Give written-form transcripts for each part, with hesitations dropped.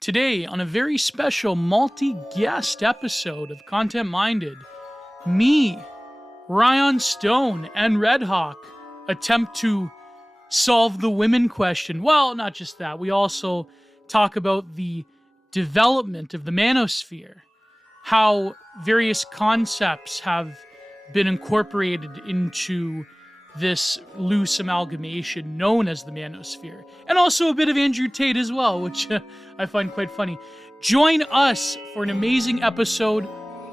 Today, on a very special multi-guest episode of Content Minded, me, Rian Stone, and Redhawk attempt to solve the women question. Well, not just that. We also talk about the development of the manosphere, how various concepts have been incorporated into this loose amalgamation known as the manosphere, and also a bit of Andrew Tate as well, which I find quite funny. Join us for an amazing episode.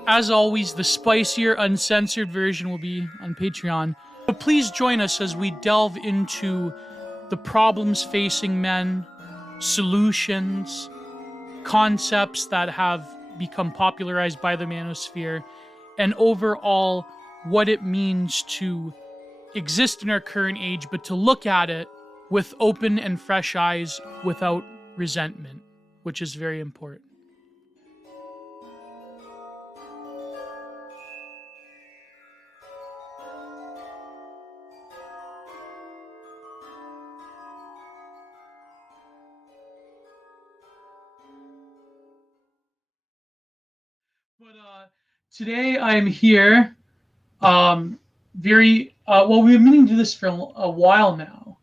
As always, the spicier, uncensored version will be on Patreon. But please join us as we delve into the problems facing men, solutions, concepts that have become popularized by the manosphere, and overall what it means to exist in our current age, but to look at it with open and fresh eyes without resentment, which is very important. But today I'm here we've been meaning to do this for a while now,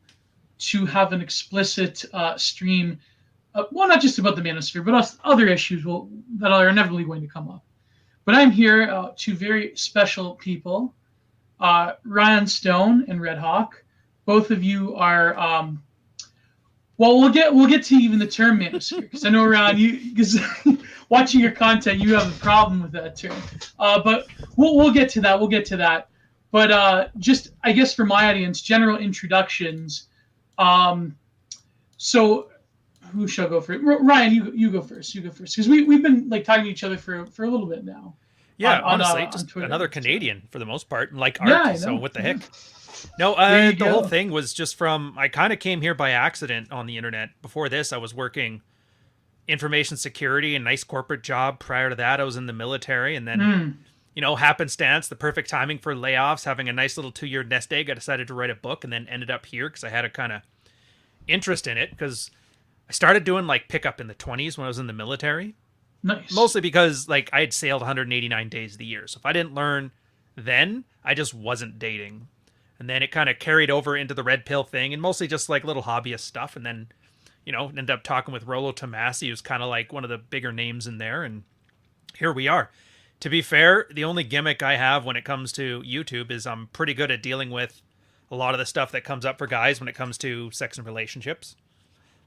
to have an explicit stream, not just about the manosphere, but other issues that are inevitably going to come up. But I'm here, two very special people, Ryan Stone and Redhawk. Both of you are, we'll get to even the term manosphere, because I know, Ryan, because watching your content, you have a problem with that term. But we'll get to that. We'll get to that. But just, I guess, for my audience, general introductions. So who shall go first? Ryan, you go first. You go first, because we've been talking to each other for a little bit now. Yeah, honestly, just another Canadian for the most part, and art. Yeah, so what the heck? No, the whole thing was just I kind of came here by accident on the internet. Before this, I was working information security, a nice corporate job. Prior to that, I was in the military, and then, happenstance, the perfect timing for layoffs, having a nice little 2-year nest egg, I decided to write a book, and then ended up here because I had a kind of interest in it, because I started doing pickup in the 20s when I was in the military. Nice. Mostly because I had sailed 189 days of the year. So if I didn't learn then, I just wasn't dating. And then it kind of carried over into the red pill thing, and mostly just little hobbyist stuff. And then, ended up talking with Rollo Tomasi, who's kind of one of the bigger names in there. And here we are. To be fair, the only gimmick I have when it comes to YouTube is I'm pretty good at dealing with a lot of the stuff that comes up for guys when it comes to sex and relationships.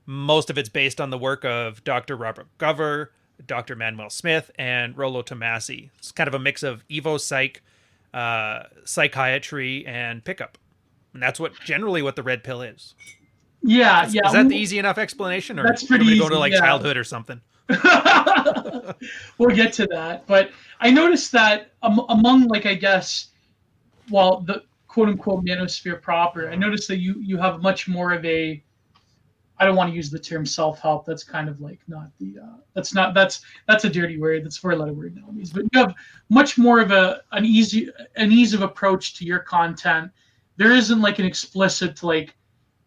Most of it's based on the work of Dr. Robert Gover, Dr. Manuel Smith, and Rollo Tomasi. It's kind of a mix of Evo Psych, psychiatry, and pickup. And that's generally what the red pill is. Yeah. Is that the easy enough explanation? Or that's pretty easy. Go to childhood or something? We'll get to that. But I noticed that among the quote unquote manosphere proper, I noticed that you have much more of a, I don't want to use the term self-help. That's kind of not the that's a dirty word. That's a four-letter word nowadays. But you have much more of an ease of approach to your content. There isn't an explicit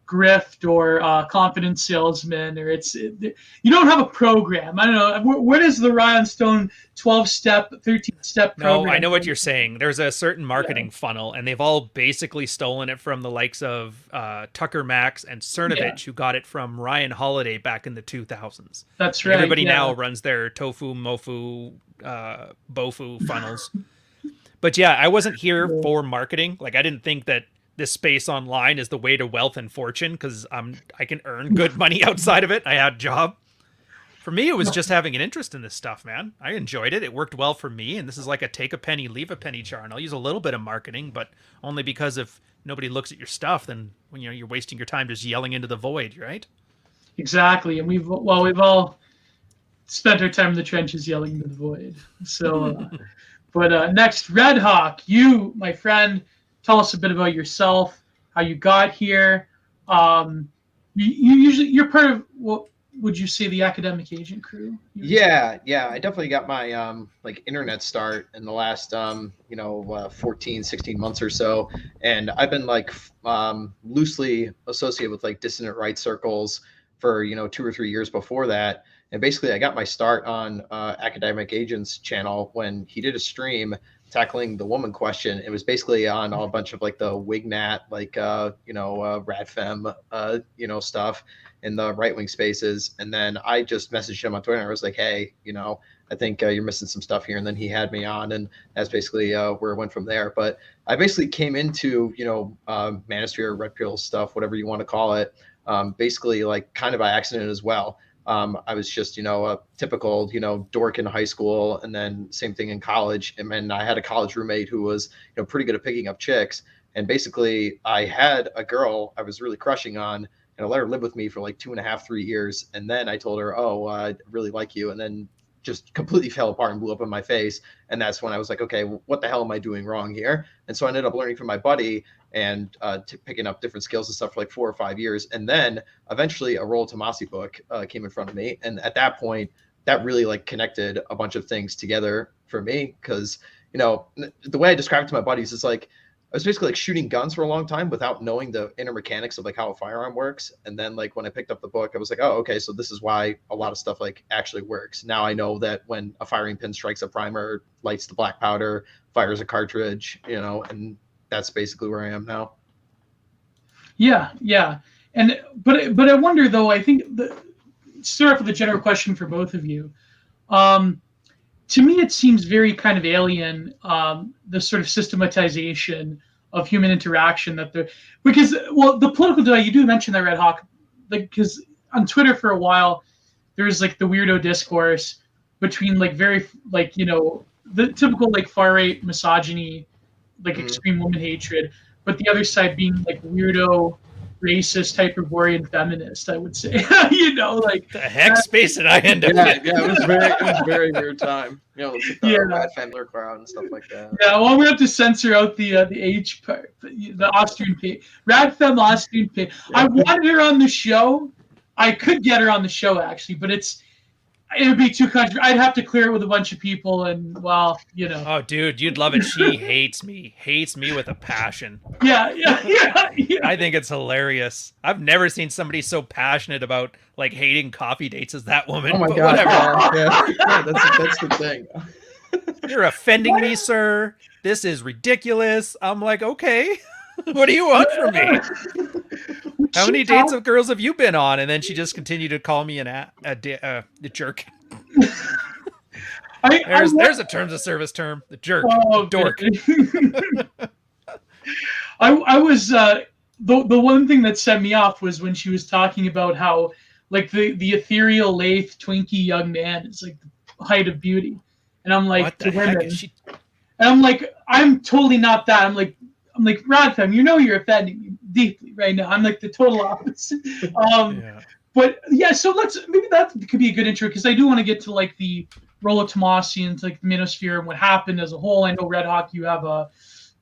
grift or confidence salesman, or you don't have a program. I don't know. What is the Ryan Stone 12-step, 13-step program? No, I know what you're saying. There's a certain marketing funnel, and they've all basically stolen it from the likes of Tucker Max and Cernovich, who got it from Ryan Holiday back in the 2000s. That's right. Everybody now runs their tofu, mofu, bofu funnels. But yeah, I wasn't here for marketing. I didn't think that this space online is the way to wealth and fortune, because I can earn good money outside of it. I had a job. For me, it was just having an interest in this stuff, man. I enjoyed it. It worked well for me, and this is like a take a penny, leave a penny chart. And I'll use a little bit of marketing, but only because if nobody looks at your stuff, then when you're wasting your time just yelling into the void, right? Exactly, and we've all spent our time in the trenches yelling into the void. So, but next, Redhawk, you, my friend. Tell us a bit about yourself, how you got here. You're part of, what would you say, the academic agent crew? Yeah. I definitely got my internet start in the last 14, 16 months or so, and I've been loosely associated with dissident right circles for 2 or 3 years before that. And basically, I got my start on Academic Agent's channel when he did a stream tackling the woman question. It was basically on a bunch of like the Wignat, like Radfem, stuff in the right wing spaces. And then I just messaged him on Twitter. And I was like, hey, I think you're missing some stuff here. And then he had me on, and that's basically where it went from there. But I basically came into Manosphere, Red Pill stuff, whatever you want to call it, basically like kind of by accident as well. I was just, a typical, dork in high school, and then same thing in college. And then I had a college roommate who was, pretty good at picking up chicks. And basically I had a girl I was really crushing on, and I let her live with me for like 2.5, 3 years. And then I told her, oh, I really like you. And then just completely fell apart and blew up in my face. And that's when I was like, okay, what the hell am I doing wrong here? And so I ended up learning from my buddy and picking up different skills and stuff for like 4 or 5 years. And then eventually a Rollo Tomassi book came in front of me. And at that point, that really like connected a bunch of things together for me. Cause the way I described it to my buddies is like, I was basically like shooting guns for a long time without knowing the inner mechanics of like how a firearm works. And then like when I picked up the book, I was like, oh, okay, so this is why a lot of stuff like actually works. Now I know that when a firing pin strikes a primer, lights the black powder, fires a cartridge, and that's basically where I am now. Yeah. And but I wonder though, I think start off with a general question for both of you. To me, it seems very kind of alien, the sort of systematization of human interaction because the political debate, you do mention that, Redhawk, because on Twitter for a while, there's like the weirdo discourse between like very like, the typical like far right misogyny, like extreme woman hatred, but the other side being like weirdo, racist, hyperborean feminist, I would say. Like the heck space did I end up in? Yeah, it was very weird time. Rat family crowd and stuff like that. Yeah, well, we have to censor out the H part, the Austrian pay. Radfem Austrian pay. Yeah. I wanted her on the show. I could get her on the show actually, but it would be too controversial. I'd have to clear it with a bunch of people, and Oh, dude, you'd love it. She hates me with a passion. Yeah. I think it's hilarious. I've never seen somebody so passionate about like hating coffee dates as that woman. Oh my god! Yeah, that's the thing. You're offending me, sir. This is ridiculous. I'm like, okay, what do you want from me? How many dates of girls have you been on? And then she just continued to call me a jerk. There's a terms of service term. The jerk. Dork. I was the one thing that set me off was when she was talking about how like the ethereal, lathe, twinkie young man is like the height of beauty. And I'm like, what the heck is she? And I'm like, I'm totally not that. I'm like, Radfem, you're offending me deeply right now. I'm like the total opposite. But yeah, so maybe that could be a good intro, because I do want to get to like the Rollo Tomassi and like the Manosphere and what happened as a whole. I know Redhawk,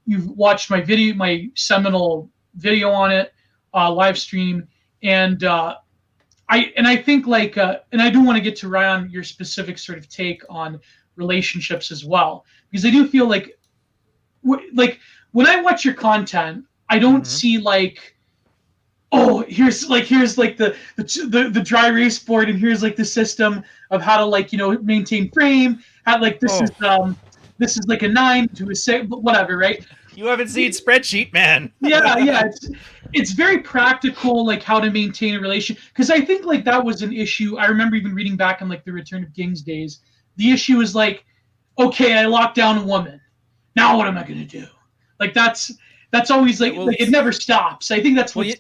you've watched my seminal video on it, live stream, and I think like and I do want to get to Rian, your specific sort of take on relationships as well, because I do feel like when I watch your content, I don't see like, oh, here's the dry erase board, and here's like the system of how to like maintain frame. How like this is like a 9 to a 6, whatever, right? You haven't seen spreadsheet, man. Yeah. It's very practical, like how to maintain a relation. Because I think like that was an issue. I remember even reading back on like the Return of Kings days. The issue is like, okay, I locked down a woman. Now what am I gonna do? Like that's always like, it never stops. I think that's what's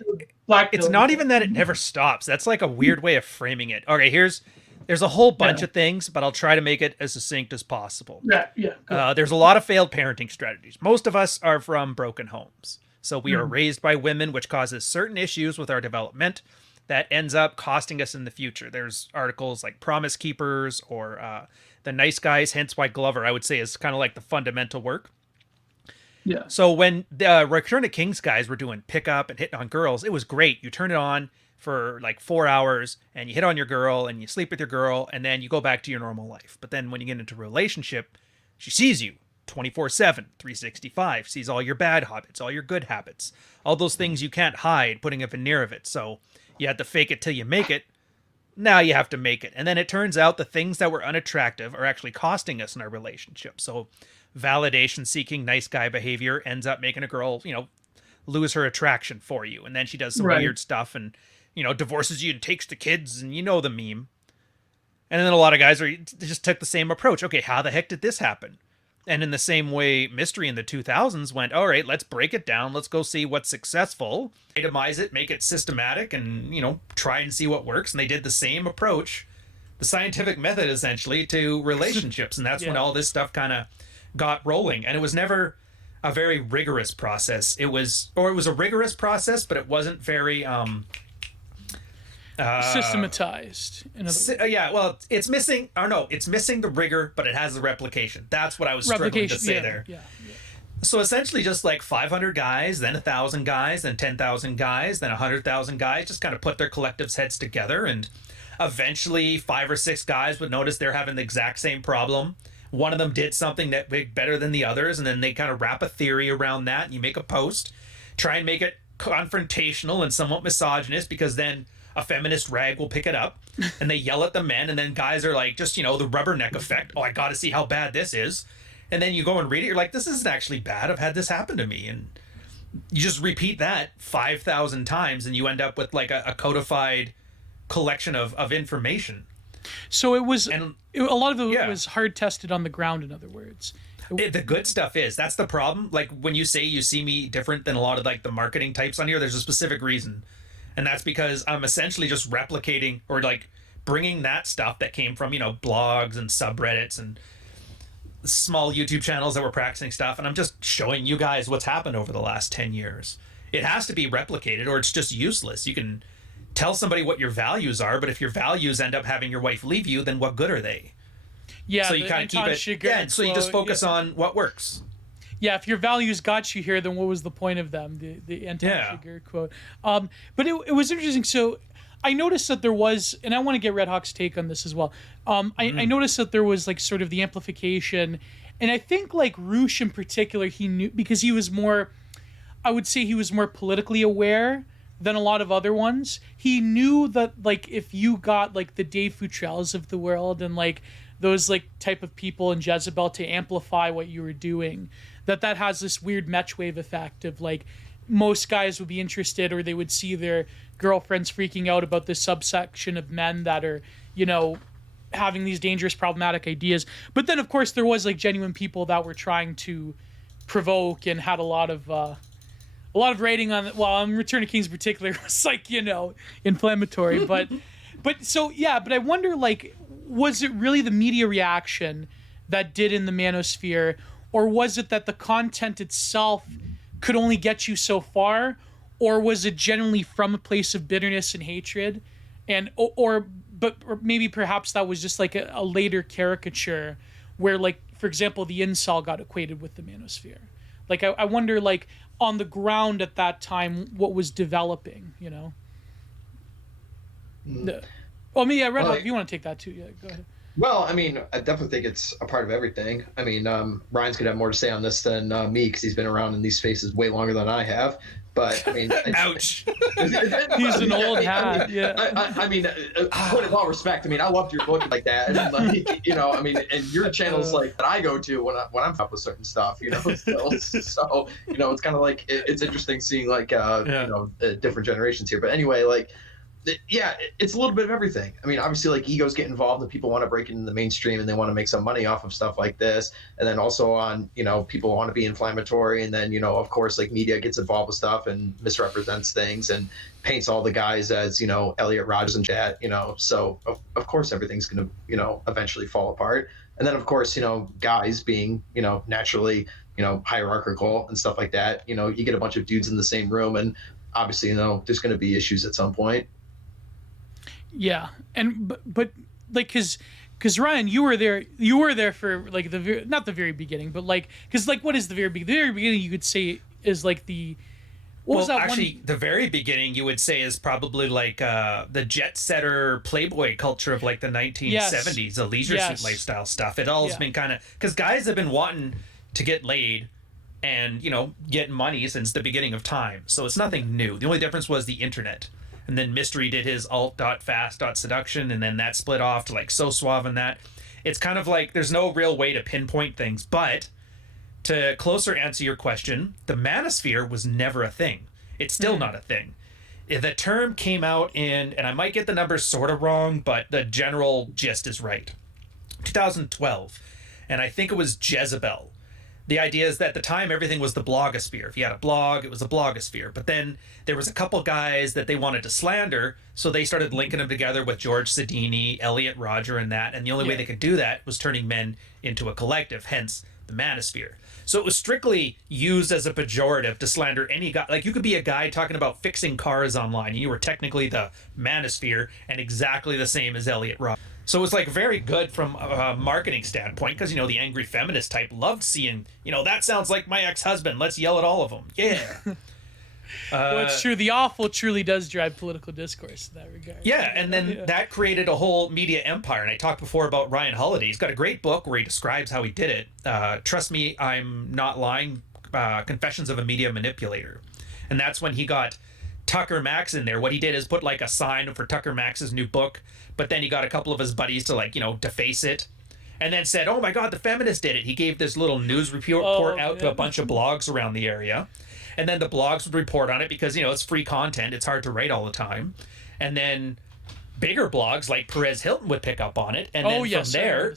black. It's not even that it never stops. That's like a weird way of framing it. Okay, there's a whole bunch of things, but I'll try to make it as succinct as possible. Yeah. There's a lot of failed parenting strategies. Most of us are from broken homes. So we are raised by women, which causes certain issues with our development that ends up costing us in the future. There's articles like Promise Keepers or The Nice Guys, hence why Glover, I would say, is kind of like the fundamental work. Yeah. So when the Return of Kings guys were doing pickup and hitting on girls, it was great. You turn it on for like 4 hours and you hit on your girl and you sleep with your girl and then you go back to your normal life. But then when you get into a relationship, she sees you 24/7, 365, sees all your bad habits, all your good habits, all those things you can't hide, putting a veneer of it. So you have to fake it till you make it. now you have to make it. And then it turns out the things that were unattractive are actually costing us in our relationship. So validation seeking, nice guy behavior ends up making a girl, lose her attraction for you. And then she does some weird stuff and, divorces you and takes the kids, and the meme. And then a lot of guys just took the same approach. Okay, how the heck did this happen? And in the same way, mystery in the 2000s went, all right, let's break it down. Let's go see what's successful, itemize it, make it systematic, and, try and see what works. And they did the same approach, the scientific method, essentially, to relationships. And that's when all this stuff kind of got rolling. And it was never a very rigorous process. It was a rigorous process, but it wasn't very... systematized. It's missing. Or no, it's missing the rigor, but it has the replication. That's what I was struggling to say there. Yeah. So essentially, just like 500 guys, then 1,000 guys, then 10,000 guys, then 100,000 guys, just kind of put their collectives' heads together, and eventually 5 or 6 guys would notice they're having the exact same problem. One of them did something that big better than the others, and then they kind of wrap a theory around that. And you make a post, try and make it confrontational and somewhat misogynist, because then a feminist rag will pick it up and they yell at the men, and then guys are like, just, the rubberneck effect. Oh, I got to see how bad this is. And then you go and read it. You're like, this isn't actually bad. I've had this happen to me. And you just repeat that 5,000 times and you end up with like a codified collection of information. So it was, a lot of it was hard tested on the ground, in other words. The good stuff that's the problem. Like when you say you see me different than a lot of like the marketing types on here, there's a specific reason. And that's because I'm essentially just replicating or like bringing that stuff that came from, blogs and subreddits and small YouTube channels that were practicing stuff. And I'm just showing you guys what's happened over the last 10 years. It has to be replicated or it's just useless. You can tell somebody what your values are, but if your values end up having your wife leave you, then what good are they? Yeah. So you kind of keep it. Yeah. So you just focus on what works. Yeah, if your values got you here, then what was the point of them? The anti-Shiger quote. But it was interesting. So I noticed that there was, and I want to get Redhawk's take on this as well. I noticed that there was like sort of the amplification, and I think like Roosh in particular, he knew, because he was more, I would say he was more politically aware than a lot of other ones. He knew that like if you got like the Dave Futrells of the world and like those like type of people in Jezebel to amplify what you were doing, that has this weird match wave effect of like most guys would be interested, or they would see their girlfriends freaking out about this subsection of men that are, having these dangerous, problematic ideas. But then of course there was like genuine people that were trying to provoke and had a lot of rating on, on Return of Kings in particular was like, inflammatory. But I wonder, like, was it really the media reaction that did in the Manosphere, or was it that the content itself could only get you so far, or was it generally from a place of bitterness and hatred, or maybe perhaps that was just like a later caricature where, like, for example, the incel got equated with the Manosphere. Like, I wonder, like, on the ground at that time, what was developing, Redhawk, if you want to take that too, go ahead. Well, I mean, I definitely think it's a part of everything. I mean, Ryan's going to have more to say on this than me, because he's been around in these spaces way longer than I have. But, I mean... Ouch! He's an old hat, I mean, point of all respect, I mean, I loved your book like that. And, like, I mean, and your channel's like that I go to when I'm up with certain stuff, still. So, it's kind of like, it's interesting seeing, like, different generations here. But anyway, like... Yeah, it's a little bit of everything. I mean, obviously, like, egos get involved and people want to break into the mainstream and they want to make some money off of stuff like this. And then also on, people want to be inflammatory. And then, of course, like, media gets involved with stuff and misrepresents things and paints all the guys as, Elliot Rodgers and chat, So, of course, everything's going to, eventually fall apart. And then, of course, guys being, naturally, hierarchical and stuff like that, you get a bunch of dudes in the same room and obviously, there's going to be issues at some point. Yeah, and but like, cause Ryan, you were there for like not the very beginning, but like, cause like, what is the very beginning? The very beginning, you could say, is like the the very beginning you would say is probably like the jet setter Playboy culture of like the 1970s, the leisure suit lifestyle stuff. It all has been kind of, because guys have been wanting to get laid and get money since the beginning of time, so it's nothing new. The only difference was the internet. and then Mystery did his alt.fast.seduction, and then that split off to like So Suave and that. It's kind of like there's no real way to pinpoint things, but to closer answer your question, the manosphere was never a thing. It's still not a thing. The term came out in, and I might get the numbers sort of wrong, but the general gist is right, 2012. And I think it was Jezebel. The idea is that at the time, everything was the blogosphere. If you had a blog, it was a blogosphere. But then there was a couple guys that they wanted to slander, so they started linking them together with George Sidini, Elliot Rodger, and that. And the only way they could do that was turning men into a collective, hence the manosphere. So it was strictly used as a pejorative to slander any guy. Like, you could be a guy talking about fixing cars online, and you were technically the manosphere and exactly the same as Elliot Rodger. So it was like very good from a marketing standpoint because, you know, the angry feminist type loved seeing, you know, that sounds like my ex-husband. Let's yell at all of them. Yeah. Well, it's true. The awful truly does drive political discourse in that regard. Yeah, and then that created a whole media empire. And I talked before about Ryan Holiday. He's got a great book where he describes how he did it. Trust Me, I'm Not Lying, Confessions of a Media Manipulator. And that's when he got Tucker Max in there. What he did is put like a sign for Tucker Max's new book, but then he got a couple of his buddies to, like, you know, deface it. And then said, oh my God, the feminist did it. He gave this little news report out to a bunch of blogs around the area. And then the blogs would report on it because, you know, it's free content. It's hard to write all the time. And then bigger blogs like Perez Hilton would pick up on it. And then from there,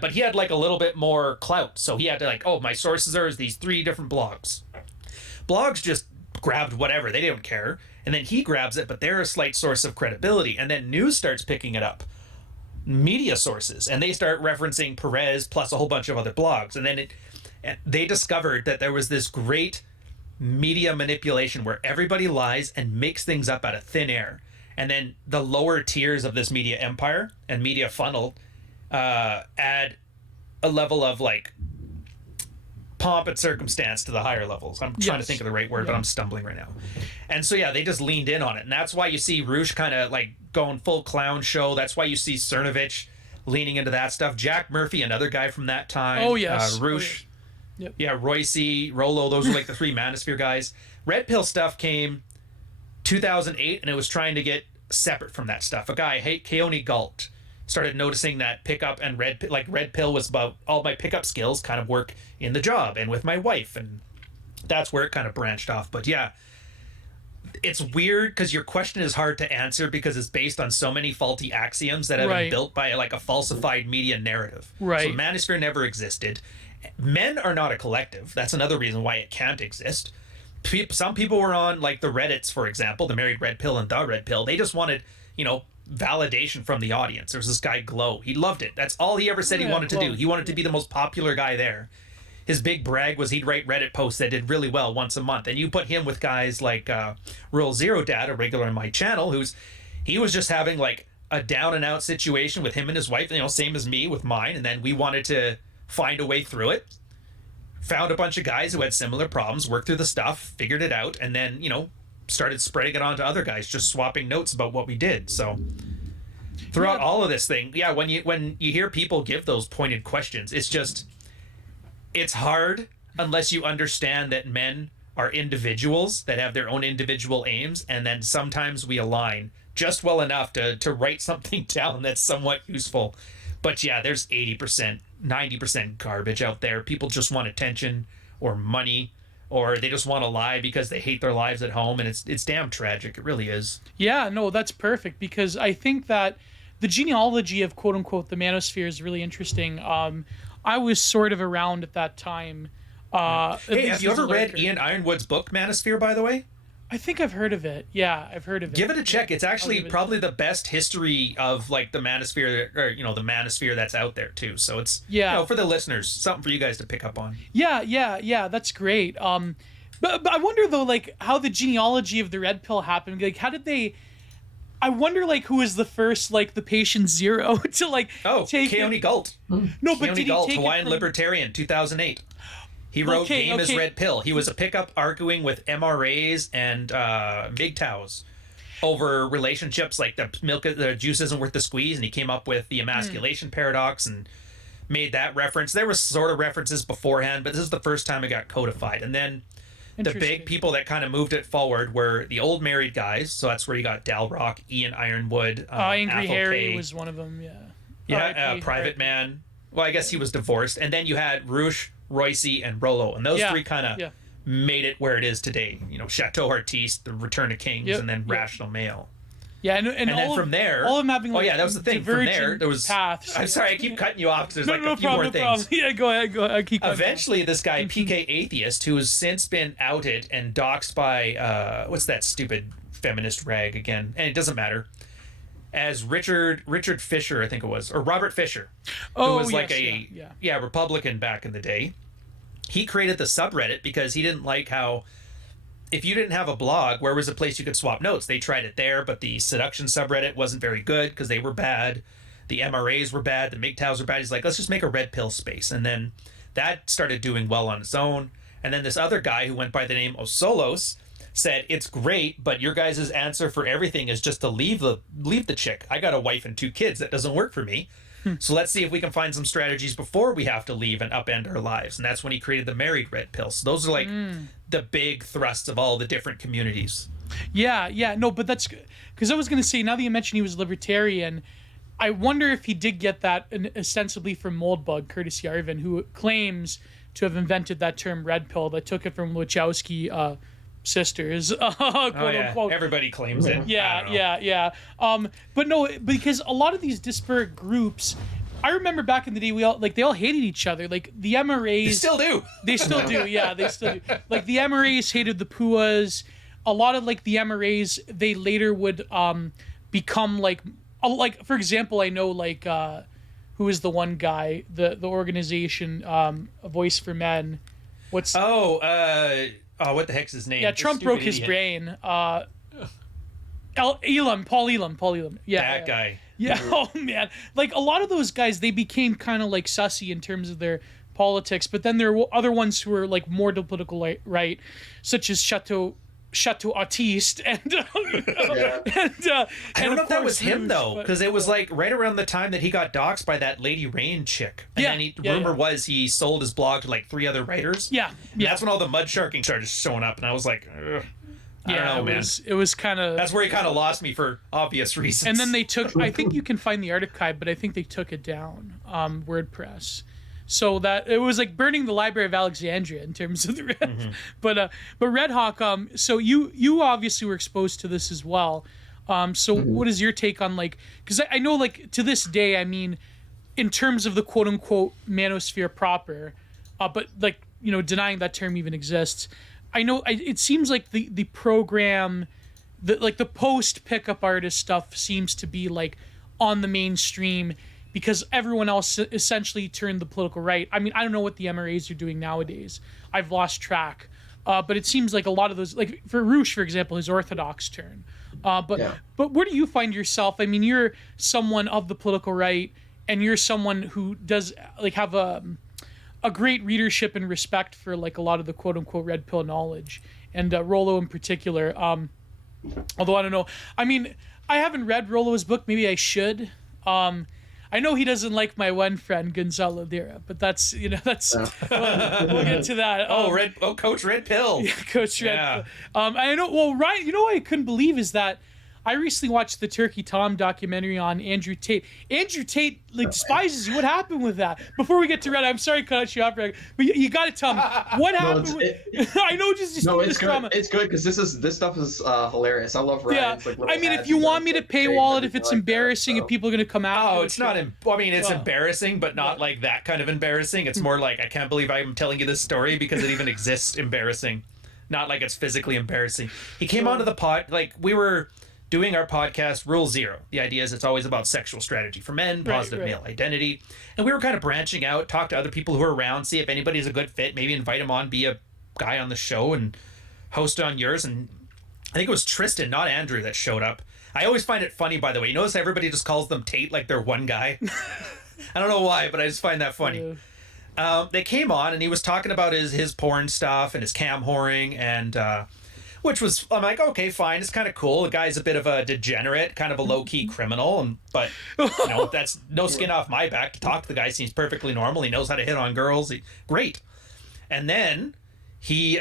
but he had like a little bit more clout. So he had to like, oh, my sources are these 3 different blogs. Blogs just grabbed whatever. They didn't care. And then he grabs it, but they're a slight source of credibility. And then news starts picking it up. Media sources. And they start referencing Perez plus a whole bunch of other blogs. And then they discovered that there was this great media manipulation where everybody lies and makes things up out of thin air. And then the lower tiers of this media empire and media funnel add a level of like pomp and circumstance to the higher levels. I'm trying to think of the right word, but I'm stumbling right now. And so, they just leaned in on it. And that's why you see Roosh kind of like going full clown show. That's why you see Cernovich leaning into that stuff. Jack Murphy, another guy from that time. Oh, yes. Roosh. Oh, Yep. Yeah, Royce, Rolo, those were like the 3 Manosphere guys. Red Pill stuff came 2008, and it was trying to get separate from that stuff. A guy, Keone Galt, started noticing that pickup and Red Pill was about all my pickup skills kind of work in the job and with my wife, and that's where it kind of branched off. But yeah, it's weird because your question is hard to answer because it's based on so many faulty axioms that have been built by like a falsified media narrative. Right. So Manosphere never existed. Men are not a collective. That's another reason why it can't exist. Some people were on like the Reddits, for example, the Married Red Pill and the Red Pill. They just wanted, you know, validation from the audience. There's this guy Glow. He loved it. That's all he ever said he wanted to do. He wanted to be the most popular guy there. His big brag was he'd write Reddit posts that did really well once a month. And you put him with guys like Rural Zero Dad, a regular on my channel, he was just having like a down and out situation with him and his wife, you know, same as me with mine. And then we wanted to find a way through it, found a bunch of guys who had similar problems, worked through the stuff, figured it out, and then, you know, started spreading it on to other guys, just swapping notes about what we did. So throughout all of this thing, when you hear people give those pointed questions, it's hard unless you understand that men are individuals that have their own individual aims, and then sometimes we align just well enough to write something down that's somewhat useful. But yeah, there's 80%, 90% garbage out there. People just want attention or money, or they just want to lie because they hate their lives at home, and it's damn tragic. It really is. Yeah, no, that's perfect, because I think that the genealogy of quote unquote the manosphere is really interesting. I was sort of around at that time. Hey, have you ever read Ian Ironwood's book Manosphere, by the way? I think I've heard of it. Yeah, I've heard of it. Give it a check. It's actually probably the best history of like the manosphere, or you know, the manosphere that's out there too. So it's you know, for the listeners, something for you guys to pick up on. Yeah, that's great. But I wonder though, like how the genealogy of the red pill happened. Like how did they? I wonder like who was the first like the patient zero to like take Keone Galt. No, but did he take Hawaiian Libertarian 2008. He wrote Game as Red Pill. He was a pickup arguing with MRAs and MGTOWs over relationships, like the juice isn't worth the squeeze, and he came up with the emasculation paradox and made that reference. There was sort of references beforehand, but this is the first time it got codified. And then The big people that kind of moved it forward were the old married guys. So that's where you got Dalrock, Ian Ironwood, Angry Athel Harry Kay. was one of them. Yeah. Yeah, Private Man. Well, I guess he was divorced. And then you had Roosh, Royce, and Rollo. And those three kind of made it where it is today. You know, Chateau Artiste, The Return of Kings, and then Rational Male. Yeah, and then from there, all of them having that was the thing. From there was paths. I'm sorry, I keep cutting you off because there's a few more things. Yeah, go ahead. I keep. Eventually, this guy PK Atheist, who has since been outed and doxxed by what's that stupid feminist rag again? And it doesn't matter. As Richard Fisher, I think it was, or Robert Fisher, who was like a Republican back in the day. He created the subreddit because he didn't like how, if you didn't have a blog, where was a place you could swap notes? They tried it there, but the seduction subreddit wasn't very good because they were bad. The MRAs were bad. The MGTOWs were bad. He's like, let's just make a red pill space. And then that started doing well on its own. And then this other guy who went by the name of Solos said, it's great, but your guys' answer for everything is just to leave the chick. I got a wife and 2 kids. That doesn't work for me. So let's see if we can find some strategies before we have to leave and upend our lives. And that's when he created the married red pill. So those are like the big thrusts of all the different communities. Yeah. No, but that's good. Because I was going to say, now that you mentioned he was libertarian, I wonder if he did get that ostensibly from Moldbug, courtesy Arvin, who claims to have invented that term red pill, that took it from Wachowski sisters, quote unquote. Everybody claims it. Yeah. But no, because a lot of these disparate groups, I remember back in the day, they all hated each other. Like the MRAs, they still do. They still do. Yeah, they still do. Like the MRAs hated the Puas. A lot of like the MRAs, they later would become like for example, I know like who is the one guy, the organization, A Voice for Men. What's what the heck's his name? Yeah, Trump broke his brain. Paul Elam. Yeah, that guy. Yeah. Oh man, like a lot of those guys, they became kind of like sussy in terms of their politics. But then there were other ones who were like more to political right, such as Chateau Artiste and I don't know if that was him though, because it was like right around the time that he got doxxed by that Lady Rain chick. And then rumor was he sold his blog to like 3 other writers. Yeah. That's when all the mud sharking started showing up, and I was like, ugh. I don't know, man. It was kind of... That's where he kind of lost me for obvious reasons. And then they took... I think you can find the archive, but I think they took it down, WordPress. So that... It was like burning the Library of Alexandria in terms of the... Mm-hmm. But Redhawk, so you obviously were exposed to this as well. So what is your take on like... Because I know like to this day, I mean, in terms of the quote-unquote manosphere proper, but like, you know, denying that term even exists... I know it seems like the program, like the post pickup artist stuff seems to be like on the mainstream because everyone else essentially turned the political right. I mean, I don't know what the MRAs are doing nowadays. I've lost track. But it seems like a lot of those, like for Roosh, for example, his Orthodox turn. But where do you find yourself? I mean, you're someone of the political right, and you're someone who does like have a great readership and respect for like a lot of the quote unquote red pill knowledge, and Rollo in particular. Although I don't know. I mean, I haven't read Rollo's book. Maybe I should. I know he doesn't like my one friend Gonzalo Lira, but that's we'll get to that. Coach Red Pill. Yeah, Coach Red Pill. I know. Well, Ryan, you know what I couldn't believe is that I recently watched the Turkey Tom documentary on Andrew Tate. Andrew Tate despises you. What happened with that? Before we get to Red, I'm sorry to cut you off, Greg, but you got to tell me what happened. I know, just no, it's this good. drama. It's good because this stuff is hilarious. I love Ryan. Yeah, I mean, if you want me to paywall it, if it's embarrassing, if people are going to come out. Oh, it's not. I mean, it's embarrassing, but not like that kind of embarrassing. It's more like I can't believe I'm telling you this story because it even exists. Embarrassing, not like it's physically embarrassing. He came onto the pod like we were doing our podcast, Rule Zero. The idea is it's always about sexual strategy for men, positive male identity. And we were kind of branching out, talk to other people who are around, see if anybody's a good fit, maybe invite him on, be a guy on the show and host on yours. And I think it was Tristan, not Andrew, that showed up. I always find it funny, by the way. You notice everybody just calls them Tate like they're one guy? I don't know why, but I just find that funny. They came on and he was talking about his porn stuff and his cam whoring and... which was, I'm like, okay, fine. It's kind of cool. The guy's a bit of a degenerate, kind of a low-key criminal. But, that's no skin off my back to talk to the guy. Seems perfectly normal. He knows how to hit on girls. Great. And then he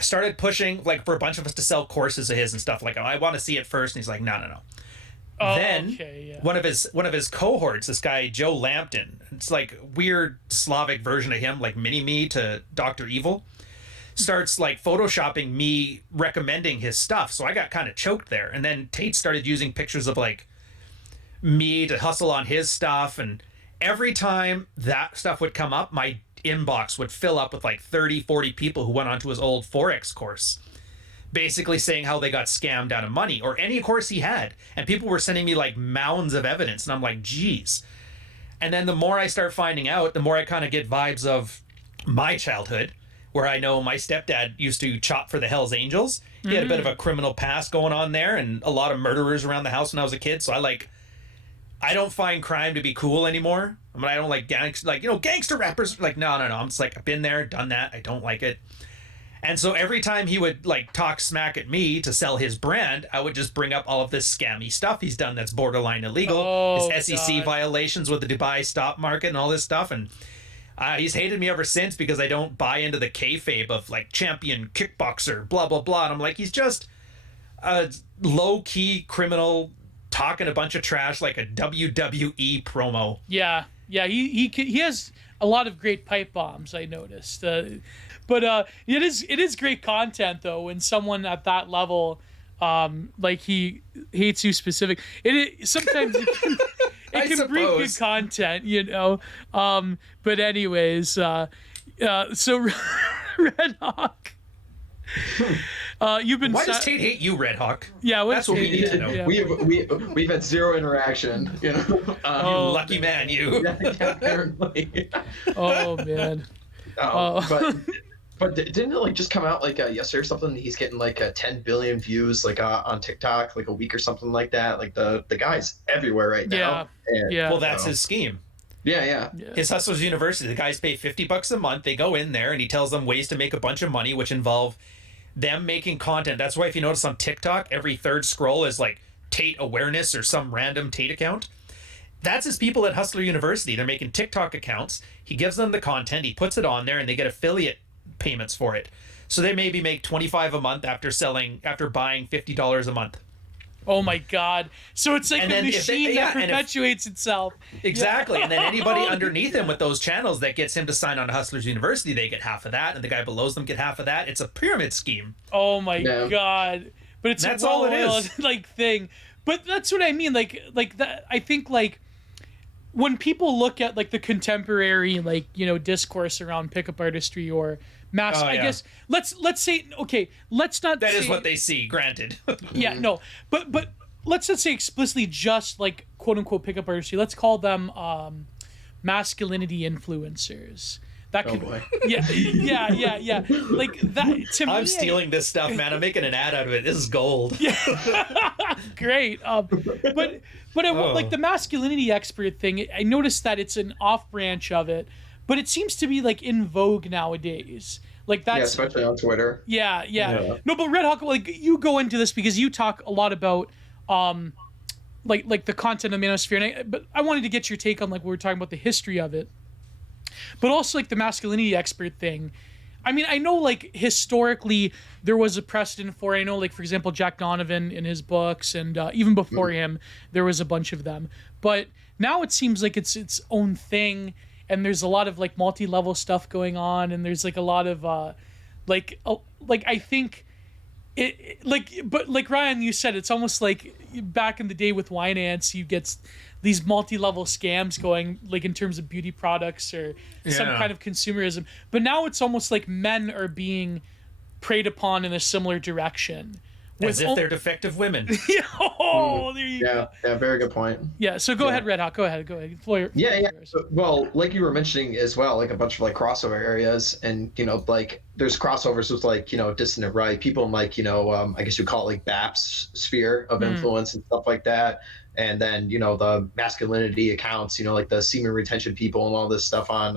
started pushing like for a bunch of us to sell courses of his and stuff. Like, oh, I want to see it first, and he's like, no. Oh, Then okay, yeah. one of his cohorts, this guy Joe Lampton, it's like weird Slavic version of him, like mini me to Dr. Evil, starts like photoshopping me recommending his stuff. So I got kind of choked there. And then Tate started using pictures of like me to hustle on his stuff, and every time that stuff would come up, my inbox would fill up with like 30-40 people who went onto his old Forex course, basically saying how they got scammed out of money, or any course he had. And people were sending me like mounds of evidence, and I'm like, geez. And then the more I start finding out, the more I kind of get vibes of my childhood, where I know my stepdad used to chop for the Hells Angels. He had a bit of a criminal past going on there, and a lot of murderers around the house when I was a kid. So I don't find crime to be cool anymore. I mean, I don't like gangster rappers. Like, no. I'm just like, I've been there, done that. I don't like it. And so every time he would like talk smack at me to sell his brand, I would just bring up all of this scammy stuff he's done that's borderline illegal. His SEC violations with the Dubai stock market and all this stuff. And he's hated me ever since because I don't buy into the kayfabe of like champion kickboxer, blah, blah, blah. And I'm like, he's just a low-key criminal talking a bunch of trash like a WWE promo. Yeah, he has a lot of great pipe bombs, I noticed. But it is great content though when someone at that level, like he hates you specific. Sometimes it can bring good content, you know. But anyways, so Redhawk. You've been. Why does Tate hate you, Redhawk? Yeah, that's what we need to know. Yeah. We've had zero interaction. You know, you lucky man, you. Apparently. Oh man. But didn't it like just come out like yesterday or something? He's getting like 10 billion views like on TikTok like a week or something like that. Like the guy's everywhere right now. Yeah. Well, that's his scheme. Yeah. His Hustlers University. The guys pay $50 a month. They go in there and he tells them ways to make a bunch of money, which involve them making content. That's why if you notice on TikTok, every third scroll is like Tate awareness or some random Tate account. That's his people at Hustler University. They're making TikTok accounts. He gives them the content. He puts it on there and they get affiliate payments for it. So they maybe make $25 a month after buying $50 a month. Oh my God. So it's like a machine that perpetuates itself. Exactly. And then anybody underneath him with those channels that gets him to sign on to Hustlers University, they get half of that, and the guy below them get half of that. It's a pyramid scheme. Oh my God. But that's all it is. Like thing. But that's what I mean. Like that. I think like when people look at like the contemporary like, you know, discourse around pickup artistry or mass, I guess let's say, okay, let's not that say, is what they see, granted. Yeah, no, but let's not say explicitly just like quote unquote pickup artistry. Let's call them masculinity influencers. That could, yeah. Like that to me. I'm stealing this stuff, man. I'm making an ad out of it. This is gold. Yeah. Great. But like the masculinity expert thing, I noticed that it's an off branch of it, but it seems to be like in vogue nowadays. Like that's especially on Twitter. Yeah. No, but Redhawk, like you go into this because you talk a lot about like the content of Manosphere, but I wanted to get your take on like we were talking about the history of it. But also like the masculinity expert thing. I mean, I know like historically there was a precedent for it. I know like for example Jack Donovan in his books and even before him there was a bunch of them. But now it seems like it's its own thing, and there's a lot of like multi-level stuff going on, and there's like a lot of like I think it like, but like Ryan, you said, it's almost like back in the day with Wine Ants, you get these multi-level scams going like in terms of beauty products or some kind of consumerism. But now it's almost like men are being preyed upon in a similar direction. As if they're defective women. There you go. Yeah, very good point. Yeah, so go ahead, Redhawk. Go ahead. Yeah. Well, like you were mentioning as well, like a bunch of like crossover areas, and you know, like there's crossovers with like, you know, dissident right people in like, you know, I guess you call it like BAP's sphere of influence and stuff like that. And then, you know, the masculinity accounts, you know, like the semen retention people and all this stuff on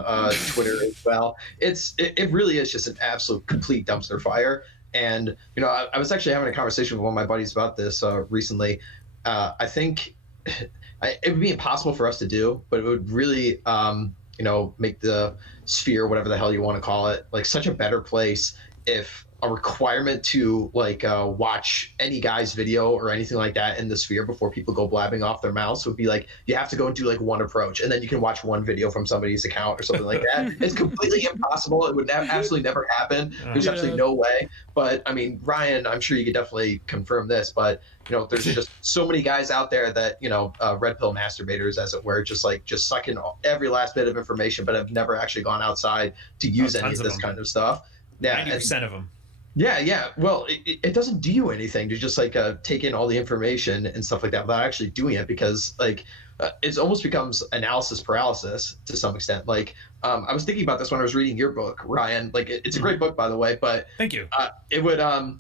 Twitter as well. It really is just an absolute complete dumpster fire. And, you know, I was actually having a conversation with one of my buddies about this recently. I think it would be impossible for us to do, but it would really, you know, make the sphere, whatever the hell you want to call it, like such a better place if a requirement to like watch any guy's video or anything like that in the sphere before people go blabbing off their mouths would be like you have to go and do like one approach and then you can watch one video from somebody's account or something like that. It's completely impossible. It would absolutely never happen. There's absolutely no way. But I mean, Ryan, I'm sure you could definitely confirm this, but there's just so many guys out there that red pill masturbators, as it were, just suck in every last bit of information, but have never actually gone outside to use any of this kind of stuff. Yeah, 90% of them. Yeah. Well, it doesn't do you anything to just take in all the information and stuff like that without actually doing it, because it almost becomes analysis paralysis to some extent. I was thinking about this when I was reading your book, Ryan. It's a great book, by the way, but thank you. It would I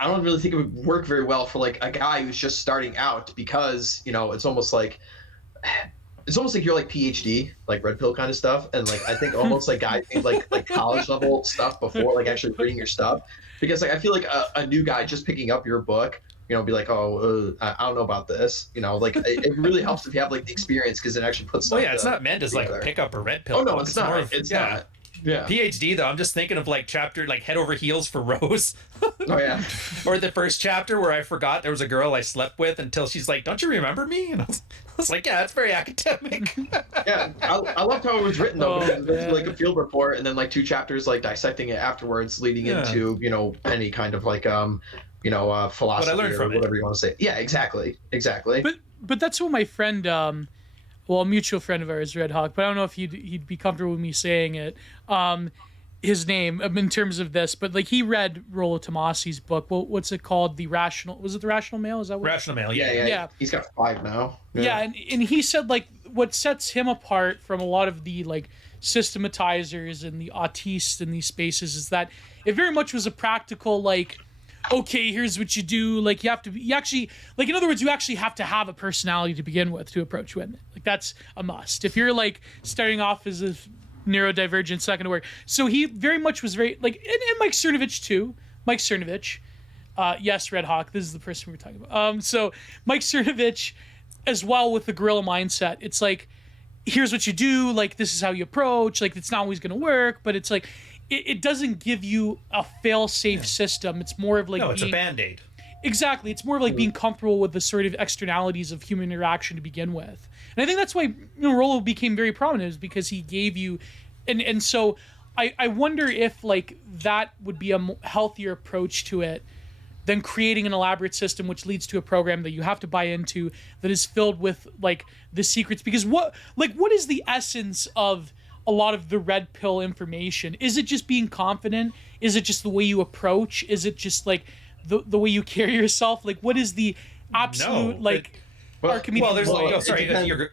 don't really think it would work very well for a guy who's just starting out, because it's almost like you're like PhD, like red pill kind of stuff, and I think almost guys need like college level stuff before actually reading your stuff, because I feel like a new guy just picking up your book, be like, oh, I don't know about this, it really helps if you have the experience, because it actually puts stuff. Well, yeah, it's not meant as pick up a red pill. Oh no, book. it's not. It's not. Yeah. PhD though, I'm just thinking of chapter head over heels for Rose. Oh yeah. Or the first chapter where I forgot there was a girl I slept with until she's like, "Don't you remember me?" And I was like, "Yeah, that's very academic." Yeah, I loved how it was written though. Because it was a field report, and then 2 chapters dissecting it afterwards, leading into any kind of philosophy or whatever you want to say. Yeah, exactly. But that's what my friend. A mutual friend of ours, Redhawk, but I don't know if he'd be comfortable with me saying it, his name in terms of this, but he read Rollo Tomasi's book. Well, what's it called? The Rational Male? Is that what? Rational Male? Yeah. He's got 5 now. Yeah, and he said what sets him apart from a lot of the systematizers and the autistes in these spaces is that it very much was a practical okay, here's what you do. You have to, you actually, in other words, you actually have to have a personality to begin with to approach women. That's a must. If you're starting off as a neurodivergent, it's not going to work. So he very much was very, and Mike Cernovich too. Mike Cernovich, yes, Redhawk, this is the person we're talking about. So Mike Cernovich, as well, with the gorilla mindset, it's here's what you do. This is how you approach. It's not always going to work, but it's it doesn't give you a fail-safe system. It's more of no, it's a Band-Aid. Exactly. It's more of being comfortable with the sort of externalities of human interaction to begin with. And I think that's why Rollo became very prominent, is because he gave you, and so I wonder if that would be a healthier approach to it than creating an elaborate system which leads to a program that you have to buy into, that is filled with the secrets. Because what is the essence of a lot of the red pill information? Is it just being confident? Is it just the way you approach? Is it just the way you carry yourself? What is the absolute Archimedes? Well, there's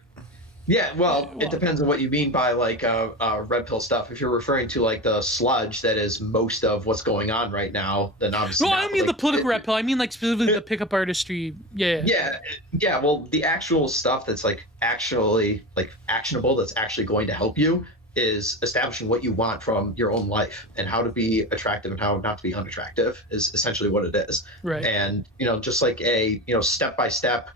yeah, well, it depends on what you mean by red pill stuff. If you're referring to the sludge that is most of what's going on right now, then obviously. No, I mean the political red pill. I mean specifically the pickup artistry. Yeah. Well, the actual stuff that's actually actionable, that's actually going to help you, is establishing what you want from your own life, and how to be attractive and how not to be unattractive is essentially what it is. Right. And just a step-by-step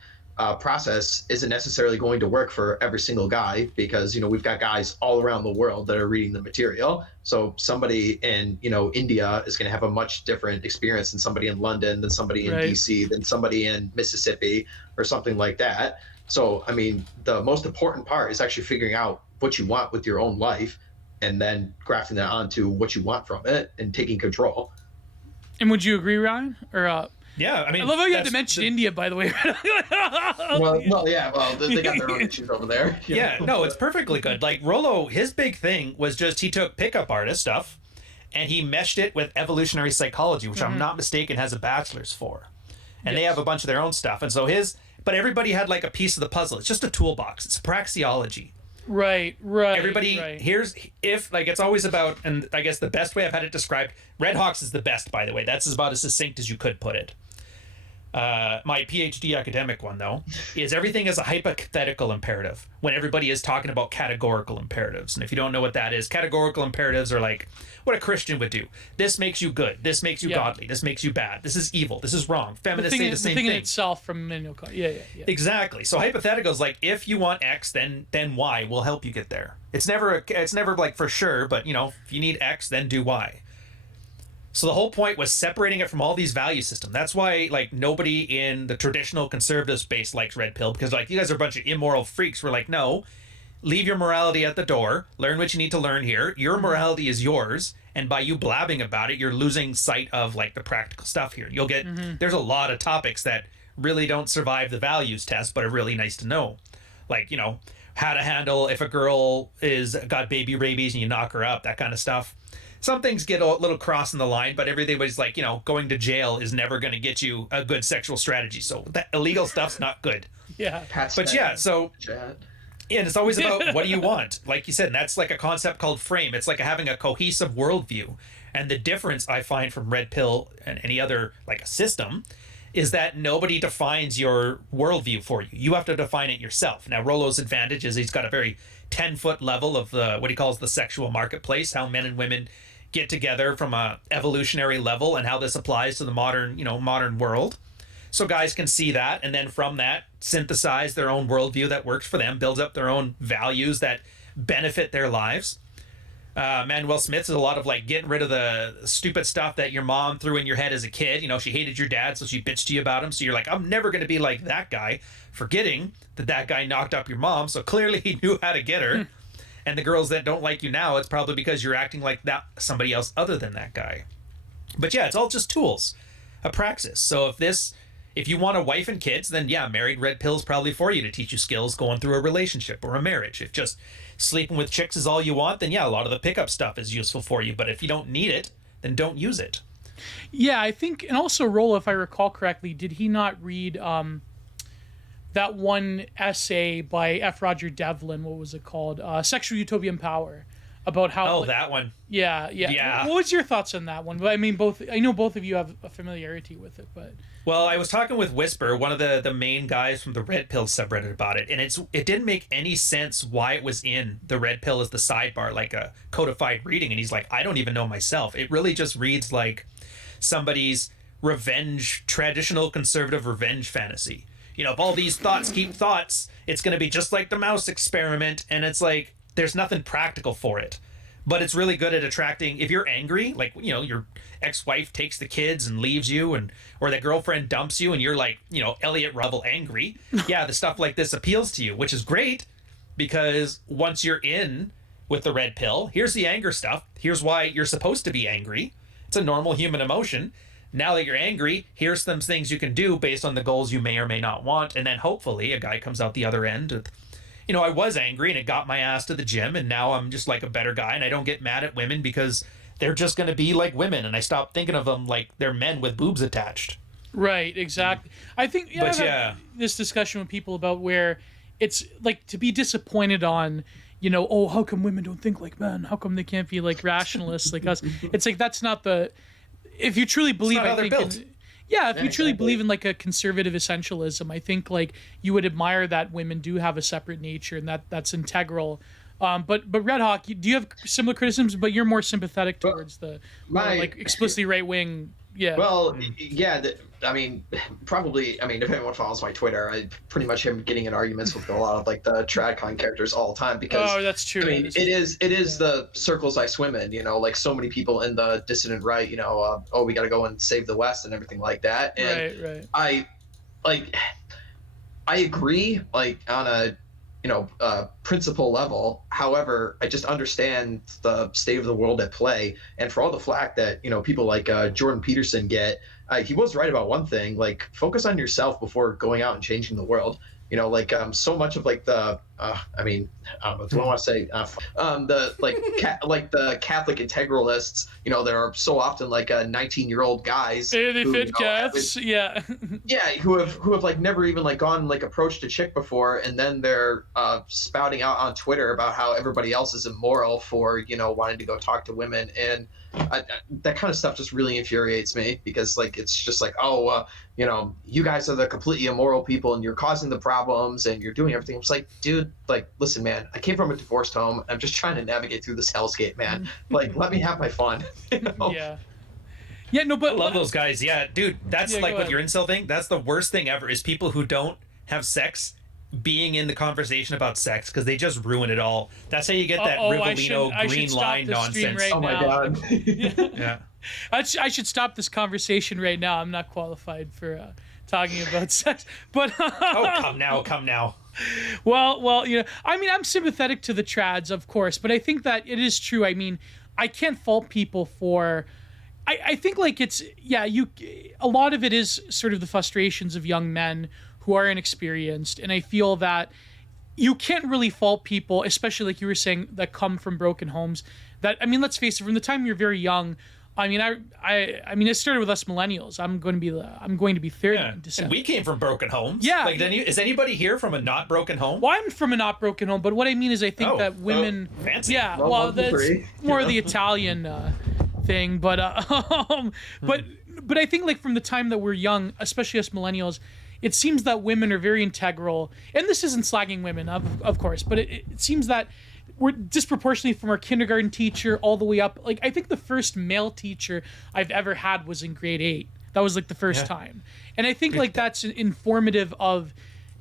process isn't necessarily going to work for every single guy, because we've got guys all around the world that are reading the material. So somebody in India is going to have a much different experience than somebody in London, than somebody in DC, than somebody in Mississippi, or something like that. So I mean, the most important part is actually figuring out what you want with your own life, and then grafting that onto what you want from it and taking control. And would you agree, Ryan? Or yeah, I mean, I love how you had to mention India, by the way. Well, they got their own issues over there. Yeah, no, it's perfectly good. Rollo, his big thing was just he took pickup artist stuff and he meshed it with evolutionary psychology, which I'm not mistaken has a bachelor's for. And they have a bunch of their own stuff. And so but everybody had a piece of the puzzle. It's just a toolbox. It's Praxeology. Right. Everybody, it's always about, and I guess the best way I've had it described, Redhawk's is the best, by the way. That's about as succinct as you could put it. My PhD academic one, though, is everything is a hypothetical imperative when everybody is talking about categorical imperatives. And if you don't know what that is, categorical imperatives are what a Christian would do. This makes you good. This makes you godly. This makes you bad. This is evil. This is wrong. Feminists say the same thing. The thing in itself from Manuel Kant. Yeah. Exactly. So hypotheticals, if you want X, then Y will help you get there. It's never for sure, but if you need X, then do Y. So the whole point was separating it from all these value systems. That's why like nobody in the traditional conservative space likes red pill, because like you guys are a bunch of immoral freaks. We're like, no, leave your morality at the door. Learn what you need to learn here. Your morality is yours, and by you blabbing about it, you're losing sight of like the practical stuff here. You'll get there's a lot of topics that really don't survive the values test, but are really nice to know. Like, you know, how to handle if a girl is got baby rabies and you knock her up, that kind of stuff. Some things get a little crossing the line, but everybody's like, you know, going to jail is never going to get you a good sexual strategy. So that illegal stuff's not good. Yeah. But yeah, so yeah, it's always about what do you want? Like you said, and that's like a concept called frame. It's like having a cohesive worldview. And the difference I find from red pill and any other like a system is that nobody defines your worldview for you. You have to define it yourself. Now, Rollo's advantage is he's got a very 10-foot level of the what he calls the sexual marketplace, how men and women get together from a evolutionary level and how this applies to the modern world. So guys can see that, and then from that synthesize their own worldview that works for them, builds up their own values that benefit their lives. Manuel Smith is a lot of like getting rid of the stupid stuff that your mom threw in your head as a kid. You know, she hated your dad, so she bitched to you about him. So you're like, I'm never going to be like that guy, forgetting that guy knocked up your mom. So clearly he knew how to get her. And the girls that don't like you now, it's probably because you're acting like that somebody else other than that guy. But yeah, it's all just tools, a praxis. So if you want a wife and kids, then yeah, married red pill's probably for you to teach you skills going through a relationship or a marriage. If just sleeping with chicks is all you want, then yeah, a lot of the pickup stuff is useful for you. But if you don't need it, then don't use it. Yeah, I think, and also Rollo, if I recall correctly, did he not read that one essay by F. Roger Devlin? What was it called? Sexual Utopian Power. About how that one. Yeah. What was your thoughts on that one? I mean, I know both of you have a familiarity with it, but well, I was talking with Whisper, one of the main guys from the Red Pill subreddit, about it, and it didn't make any sense why it was in the Red Pill as the sidebar, like a codified reading. And he's like, I don't even know myself. It really just reads like somebody's traditional conservative revenge fantasy. You know, if all these thoughts keep thoughts, it's going to be just like the mouse experiment, and it's like there's nothing practical for it. But it's really good at attracting, if you're angry, like, you know, your ex-wife takes the kids and leaves you, or that girlfriend dumps you and you're like, you know, Elliot Revel angry. Yeah, the stuff like this appeals to you, which is great, because once you're in with the red pill, here's the anger stuff. Here's why you're supposed to be angry. It's a normal human emotion. Now that you're angry, here's some things you can do based on the goals you may or may not want. And then hopefully a guy comes out the other end with, you know, I was angry and it got my ass to the gym, and now I'm just like a better guy, and I don't get mad at women because they're just going to be like women, and I stop thinking of them like they're men with boobs attached. Right, exactly. I think I've had this discussion with people about where it's like to be disappointed on, you know, oh, how come women don't think like men? How come they can't be like rationalists like us? It's like that's not the. If you truly believe, I think. If you truly believe in like a conservative essentialism, I think like you would admire that women do have a separate nature and that's integral. But Redhawk, do you have similar criticisms? But you're more sympathetic towards the like explicitly right wing. Yeah. Well, yeah. I mean, probably. I mean, if anyone follows my Twitter, I pretty much am getting in arguments with a lot of like the Tradcon characters all the time because. That's true. I mean, it is the circles I swim in. You know, like so many people in the dissident right. You know, we got to go and save the West and everything like that. And right. I agree, like on a principle level. However, I just understand the state of the world at play, and for all the flack that people like Jordan Peterson get, he was right about one thing: like focus on yourself before going out and changing the world. So much of like the I mean, I don't know, do I want to say the the Catholic integralists, that are so often like 19-year-old guys. They fit cats, yeah. Yeah, who have like never even like gone like approached a chick before, and then they're spouting out on Twitter about how everybody else is immoral for wanting to go talk to women, and that kind of stuff just really infuriates me because like it's just like you guys are the completely immoral people and you're causing the problems and you're doing everything. It's like, dude, like listen, man, I came from a divorced home. I'm just trying to navigate through this hellscape, man. Like let me have my fun. Yeah, no, but I love those guys. Yeah, dude, that's like with your incel thing. That's the worst thing ever is people who don't have sex being in the conversation about sex because they just ruin it all. That's how you get that Rivellino green line nonsense. Right oh my god. Yeah. I should stop this conversation right now. I'm not qualified for talking about sex. But Oh, come now. well, I mean, I'm sympathetic to the trads, of course, but I think that it is true. I mean, I can't fault people for. I think like it's a lot of it is sort of the frustrations of young men who are inexperienced, and I feel that you can't really fault people, especially like you were saying, that come from broken homes. That, I mean, let's face it, from the time you're very young. I mean, I mean, it started with us millennials. I'm going to be 30 in December. And we came from broken homes. Yeah. Like, is anybody here from a not broken home? Well, I'm from a not broken home, but what I mean is I think that women... fancy. Yeah, well that's more of the Italian thing, but I think like from the time that we're young, especially us millennials, it seems that women are very integral, and this isn't slagging women, of course, but it seems that we're disproportionately from our kindergarten teacher all the way up. Like, I think the first male teacher I've ever had was in grade 8. That was like the first time. And I think like that's informative of,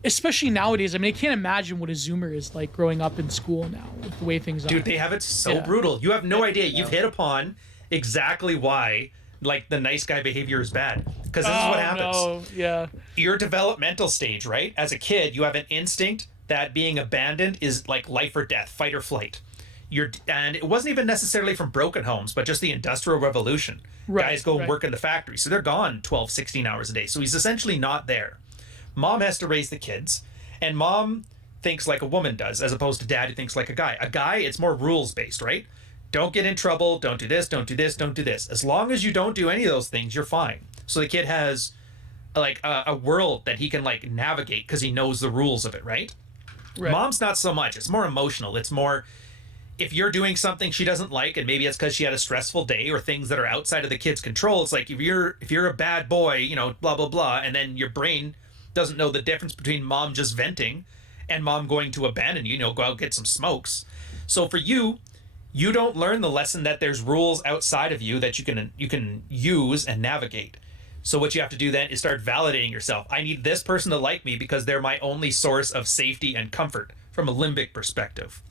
especially nowadays. I mean, I can't imagine what a Zoomer is like growing up in school now with the way things are. Dude, they have it so brutal. You have no idea. You've hit upon exactly why like the nice guy behavior is bad. Because this is what happens. No. Yeah. Your developmental stage, right? As a kid, you have an instinct that being abandoned is like life or death, fight or flight. And it wasn't even necessarily from broken homes, but just the Industrial Revolution. Guys go work in the factory, so they're gone 12, 16 hours a day. So he's essentially not there. Mom has to raise the kids, and mom thinks like a woman does, as opposed to dad who thinks like a guy. A guy, it's more rules-based, right? Don't get in trouble, don't do this, don't do this, don't do this. As long as you don't do any of those things, you're fine. So the kid has like a world that he can like navigate because he knows the rules of it, right? Mom's not so much. It's more emotional. It's more, if you're doing something she doesn't like, and maybe it's because she had a stressful day or things that are outside of the kid's control. It's like if you're a bad boy, blah blah blah, and then your brain doesn't know the difference between mom just venting and mom going to abandon you. Go out get some smokes. So for you don't learn the lesson that there's rules outside of you that you can use and navigate. So what you have to do then is start validating yourself. I need this person to like me because they're my only source of safety and comfort from a limbic perspective.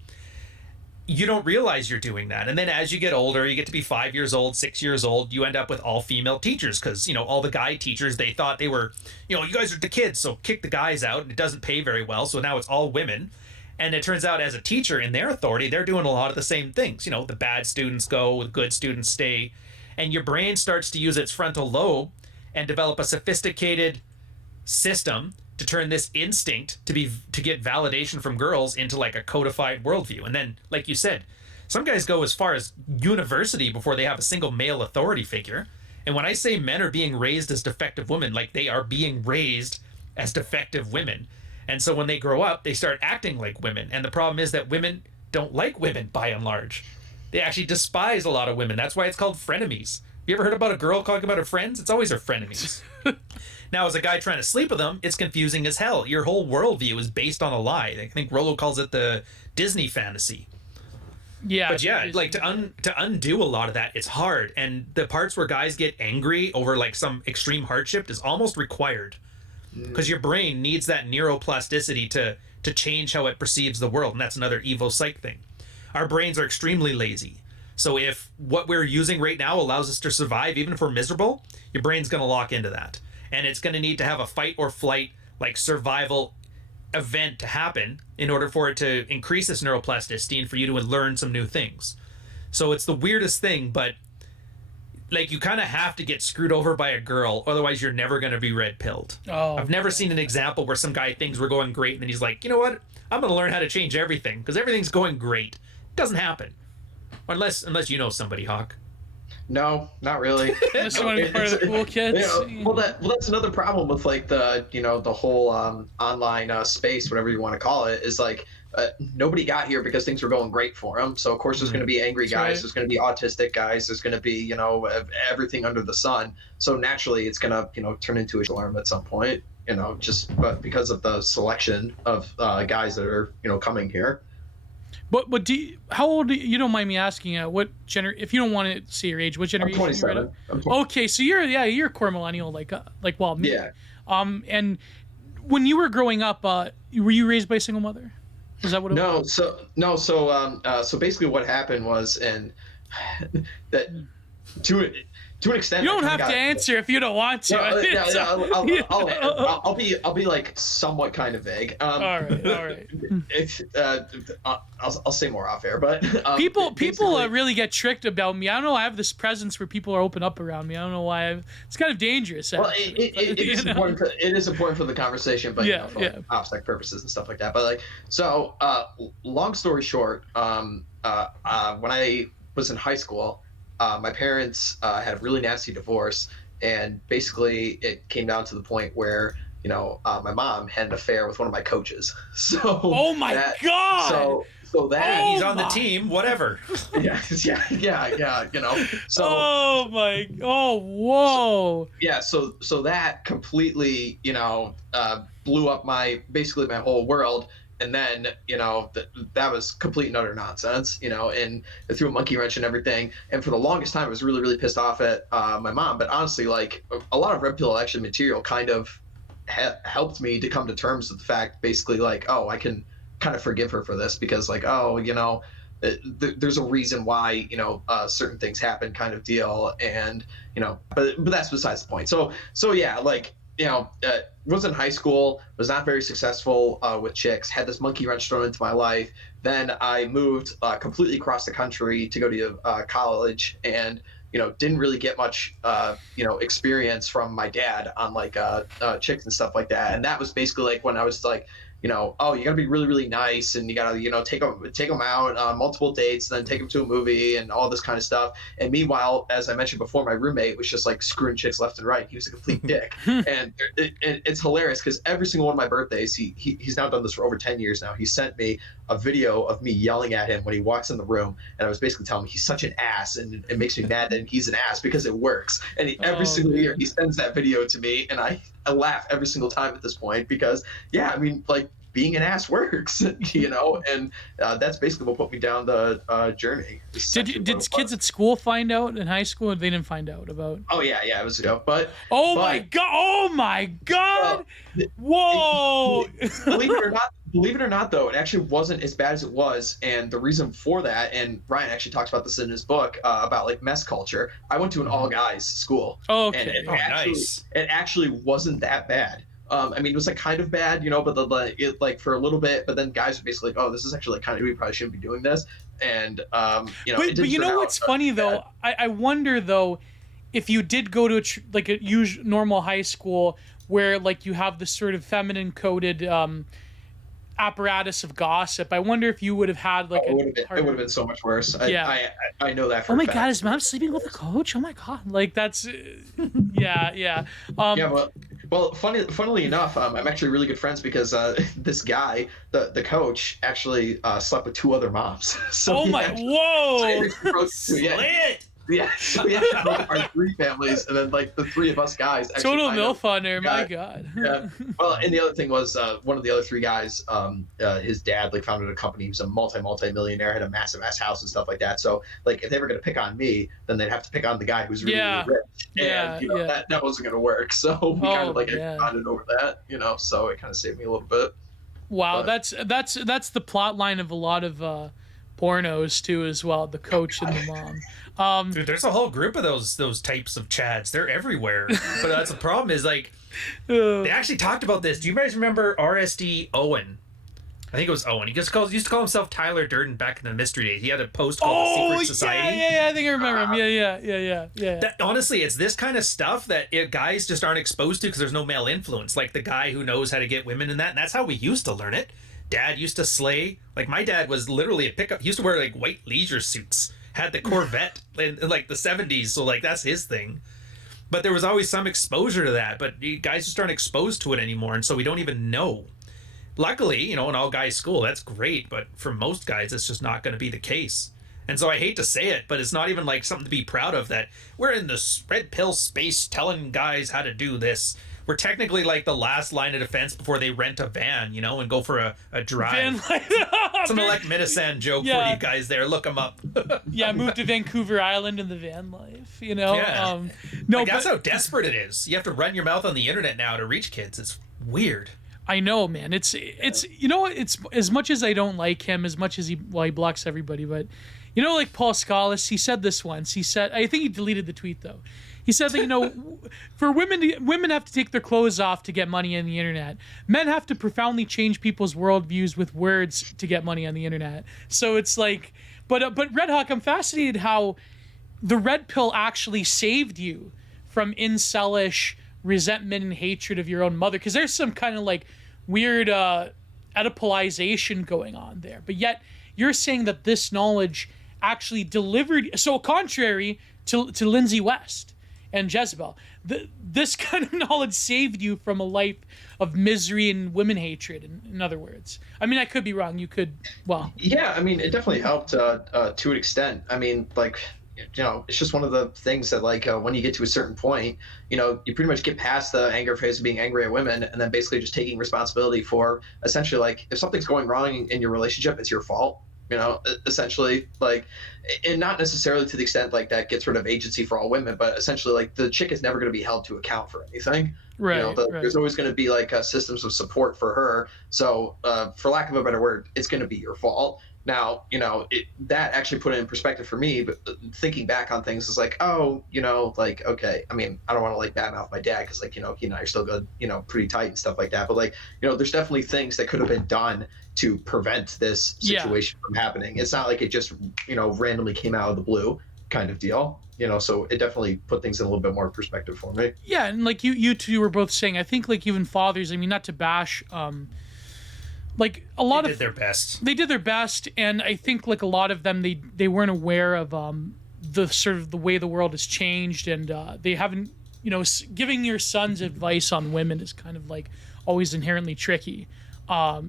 You don't realize you're doing that. And then as you get older, you get to be 5 years old, 6 years old, you end up with all female teachers because, all the guy teachers, they thought they were, you guys are the kids, so kick the guys out. And it doesn't pay very well. So now it's all women. And it turns out as a teacher in their authority, they're doing a lot of the same things. The bad students go, the good students stay. And your brain starts to use its frontal lobe and develop a sophisticated system to turn this instinct to get validation from girls into like a codified worldview. And then, like you said, some guys go as far as university before they have a single male authority figure. And when I say men are being raised as defective women, like they are being raised as defective women. And so when they grow up, they start acting like women. And the problem is that women don't like women by and large. They actually despise a lot of women. That's why it's called frenemies. You ever heard about a girl talking about her friends? It's always her frenemies. Now, as a guy trying to sleep with them, it's confusing as hell. Your whole worldview is based on a lie. I think Rollo calls it the Disney fantasy. Yeah. But yeah, like to undo a lot of that, it's hard. And the parts where guys get angry over like some extreme hardship is almost required. Because your brain needs that neuroplasticity to change how it perceives the world. And that's another Evo Psych thing. Our brains are extremely lazy. So if what we're using right now allows us to survive, even if we're miserable, your brain's going to lock into that. And it's going to need to have a fight or flight, like survival event to happen in order for it to increase this neuroplasticity and for you to learn some new things. So it's the weirdest thing, but like you kind of have to get screwed over by a girl, otherwise you're never going to be red pilled. I've never seen an example where some guy things were going great and then he's like, you know what? I'm going to learn how to change everything because everything's going great. It doesn't happen. Unless you know somebody, Hawk. No, not really. Unless you want to be part of the cool kids. Well, that's another problem with like the the whole online space, whatever you want to call it, is like nobody got here because things were going great for them. So of course there's going to be angry guys, right. There's going to be autistic guys, there's going to be everything under the sun. So naturally it's going to turn into a storm at some point. But because of the selection of guys that are coming here. But how old? You don't mind me asking? What if you don't want to say your age? What generation? I'm 27. Okay, so you're a core millennial, like me. Yeah. And when you were growing up, were you raised by a single mother? Is that what it was? So basically what happened was, and that to an extent, You don't have to answer if you don't want to. I'll be like somewhat kind of vague. All right. I'll say more off air, but people really get tricked about me. I don't know. I have this presence where people are open up around me. I don't know why. It's kind of dangerous. Well, it is important. It is important for the conversation, but for OPSEC purposes and stuff like that. But like, so long story short, when I was in high school, my parents had a really nasty divorce, and basically it came down to the point where my mom had an affair with one of my coaches. So oh my god! So that he's on the team, whatever. Yeah. So whoa. So that completely blew up my whole world. And then, that was complete and utter nonsense, and it threw a monkey wrench and everything. And for the longest time, I was really, really pissed off at my mom. But honestly, like, a lot of Red Pill Action material kind of helped me to come to terms with the fact, basically, like, oh, I can kind of forgive her for this because, like, oh, there's a reason why, certain things happen kind of deal. And, but that's besides the point. So yeah, like, was in high school, was not very successful with chicks, had this monkey wrench thrown into my life. Then I moved completely across the country to go to college, and didn't really get much experience from my dad on like chicks and stuff like that. And that was basically like when I was like, oh, you gotta be really, really nice, and you gotta, take them out on multiple dates, and then take them to a movie and all this kind of stuff. And meanwhile, as I mentioned before, my roommate was just like screwing chicks left and right. He was a complete dick. And it's hilarious because every single one of my birthdays, he's now done this for over 10 years now. He sent me a video of me yelling at him when he walks in the room, and I was basically telling him he's such an ass, and it makes me mad that he's an ass because it works. And every single year he sends that video to me, and I laugh every single time at this point because, yeah, I mean, like, being an ass works, and that's basically what put me down the journey. Did kids at school find out in high school, or they didn't find out about? Oh yeah, it was ago. But my god! Whoa! Believe it or not, though, it actually wasn't as bad as it was, and the reason for that, and Ryan actually talks about this in his book about like mess culture. I went to an all guys school. Oh, okay. And it actually wasn't that bad. I mean, it was like kind of bad, but it like for a little bit, but then guys were basically like, oh, this is actually like kind of, we probably shouldn't be doing this. And, but you know what's funny though? I wonder though, if you did go to a usual normal high school where like you have this sort of feminine coded, apparatus of gossip, I wonder if you would have had like it would have been so much worse. I know that for oh my a fact. god, is mom sleeping with a coach? Oh my god, like that's yeah. Well, funnily enough, I'm actually really good friends because this guy, the coach, actually slept with 2 other moms. So whoa! Yeah, so we had our 3 families, and then like the 3 of us guys. Total MILF on there, my god. Yeah. Well, and the other thing was one of the other 3 guys, his dad like founded a company. He was a multi-millionaire, had a massive ass house and stuff like that. So like if they were gonna pick on me, then they'd have to pick on the guy who's really, really rich. And that wasn't gonna work. So we kind of like bonded over that, so it kind of saved me a little bit. Wow, but that's the plot line of a lot of pornos too as well, the coach and the mom. Dude, there's a whole group of those types of chads. They're everywhere. But that's the problem is like they actually talked about this. Do you guys remember RSD Owen? I think it was Owen. He used to call himself Tyler Durden back in the Mystery Days. He had a post called The Secret Society. Yeah, I think I remember him. Yeah. That, honestly, it's this kind of stuff that guys just aren't exposed to because there's no male influence. Like the guy who knows how to get women and that's how we used to learn it. Dad used to slay. Like my dad was literally a pickup. He used to wear like white leisure suits. Had the Corvette in like the 70s, so like that's his thing. But there was always some exposure to that, but guys just aren't exposed to it anymore, and so we don't even know. Luckily, in all guys school, that's great, but for most guys, it's just not going to be the case. And so I hate to say it, but it's not even like something to be proud of that we're in this red pill space telling guys how to do this. We're technically like the last line of defense before they rent a van, and go for a drive. Something like Minnesand joke for you guys there. Look them up. Move to Vancouver Island in the van life, Yeah. That's how desperate it is. You have to run your mouth on the internet now to reach kids. It's weird. I know, man. It's it's as much as I don't like him, as much as he blocks everybody, but like Paul Scholes, he said this once. He said, I think he deleted the tweet though. He said that for women have to take their clothes off to get money on the internet. Men have to profoundly change people's worldviews with words to get money on the internet. So it's like, but Redhawk, I'm fascinated how the red pill actually saved you from incelish resentment and hatred of your own mother, because there's some kind of like weird Oedipalization going on there. But yet you're saying that this knowledge actually delivered, so contrary to Lindsay West and Jezebel, this kind of knowledge saved you from a life of misery and women hatred, in other words. I mean, I could be wrong. You could, well. Yeah, I mean, it definitely helped to an extent. I mean, like, it's just one of the things that, like, when you get to a certain point, you pretty much get past the anger phase of being angry at women, and then basically just taking responsibility for, essentially, like, if something's going wrong in your relationship, it's your fault. Essentially, like, and not necessarily to the extent like that gets rid of agency for all women, but essentially, like, the chick is never going to be held to account for anything. Right. Right. There's always going to be like systems of support for her. So, for lack of a better word, it's going to be your fault. Now, that actually put it in perspective for me, but thinking back on things is like, oh, like, okay, I mean, I don't want to like badmouth my dad because, like, he and I are still good, pretty tight and stuff like that. But, like, there's definitely things that could have been done to prevent this situation from happening. It's not like it just, randomly came out of the blue kind of deal, so it definitely put things in a little bit more perspective for me. Yeah. And like you two were both saying, I think, like, even fathers, I mean, not to bash, like, a lot they did their best. They did their best, and I think, like, a lot of them, they weren't aware of the sort of the way the world has changed, and they haven't, giving your sons advice on women is kind of like always inherently tricky,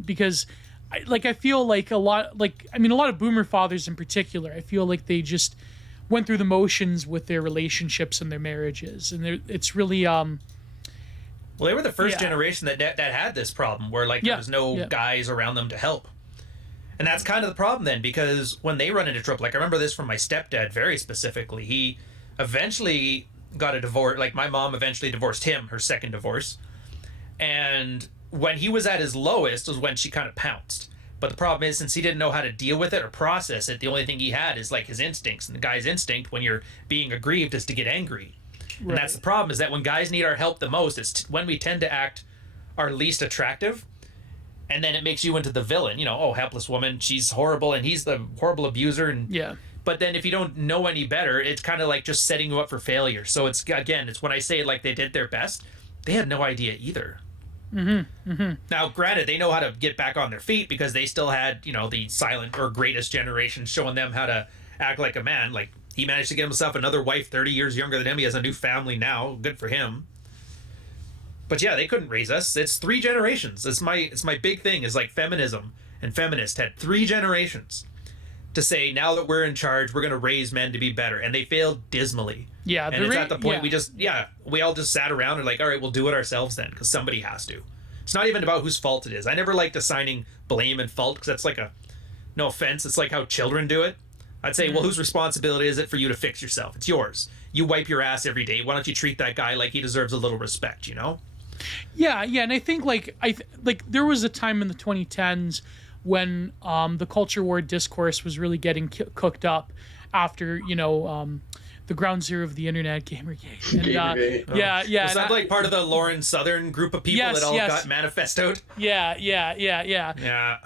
because I feel like a lot of boomer fathers in particular, I feel like they just went through the motions with their relationships and their marriages, and it's really well, they were the first generation that had this problem where, like, there was no guys around them to help. And that's kind of the problem then, because when they run into trouble, like, I remember this from my stepdad very specifically. He eventually got a divorce. Like, my mom eventually divorced him, her second divorce. And when he was at his lowest was when she kind of pounced. But the problem is, since he didn't know how to deal with it or process it, the only thing he had is, like, his instincts. And the guy's instinct when you're being aggrieved is to get angry. And that's the problem, is that when guys need our help the most, it's when we tend to act our least attractive, and then it makes you into the villain. Helpless woman, she's horrible, and he's the horrible abuser. And but then if you don't know any better, it's kind of like just setting you up for failure. So it's when I say, like, they did their best, they had no idea either. Mm-hmm. Mm-hmm. Now, granted, they know how to get back on their feet because they still had, the silent or greatest generation showing them how to act like a man. Like, he managed to get himself another wife 30 years younger than him. He has a new family now. Good for him. But yeah, they couldn't raise us. It's 3 generations. It's my big thing, is like feminism and feminists had 3 generations to say, now that we're in charge, we're going to raise men to be better. And they failed dismally. Yeah. And it's at the point we all just sat around and like, all right, we'll do it ourselves then, because somebody has to. It's not even about whose fault it is. I never liked assigning blame and fault, because that's like no offense, it's like how children do it. I'd say, well, whose responsibility is it for you to fix yourself? It's yours. You wipe your ass every day. Why don't you treat that guy like he deserves a little respect, Yeah, and I think, like, there was a time in the 2010s when the culture war discourse was really getting cooked up after, the ground zero of the internet, Gamergate. And, yeah. Is that like part of the Lauren Southern group of people that all got manifestoed? Yeah.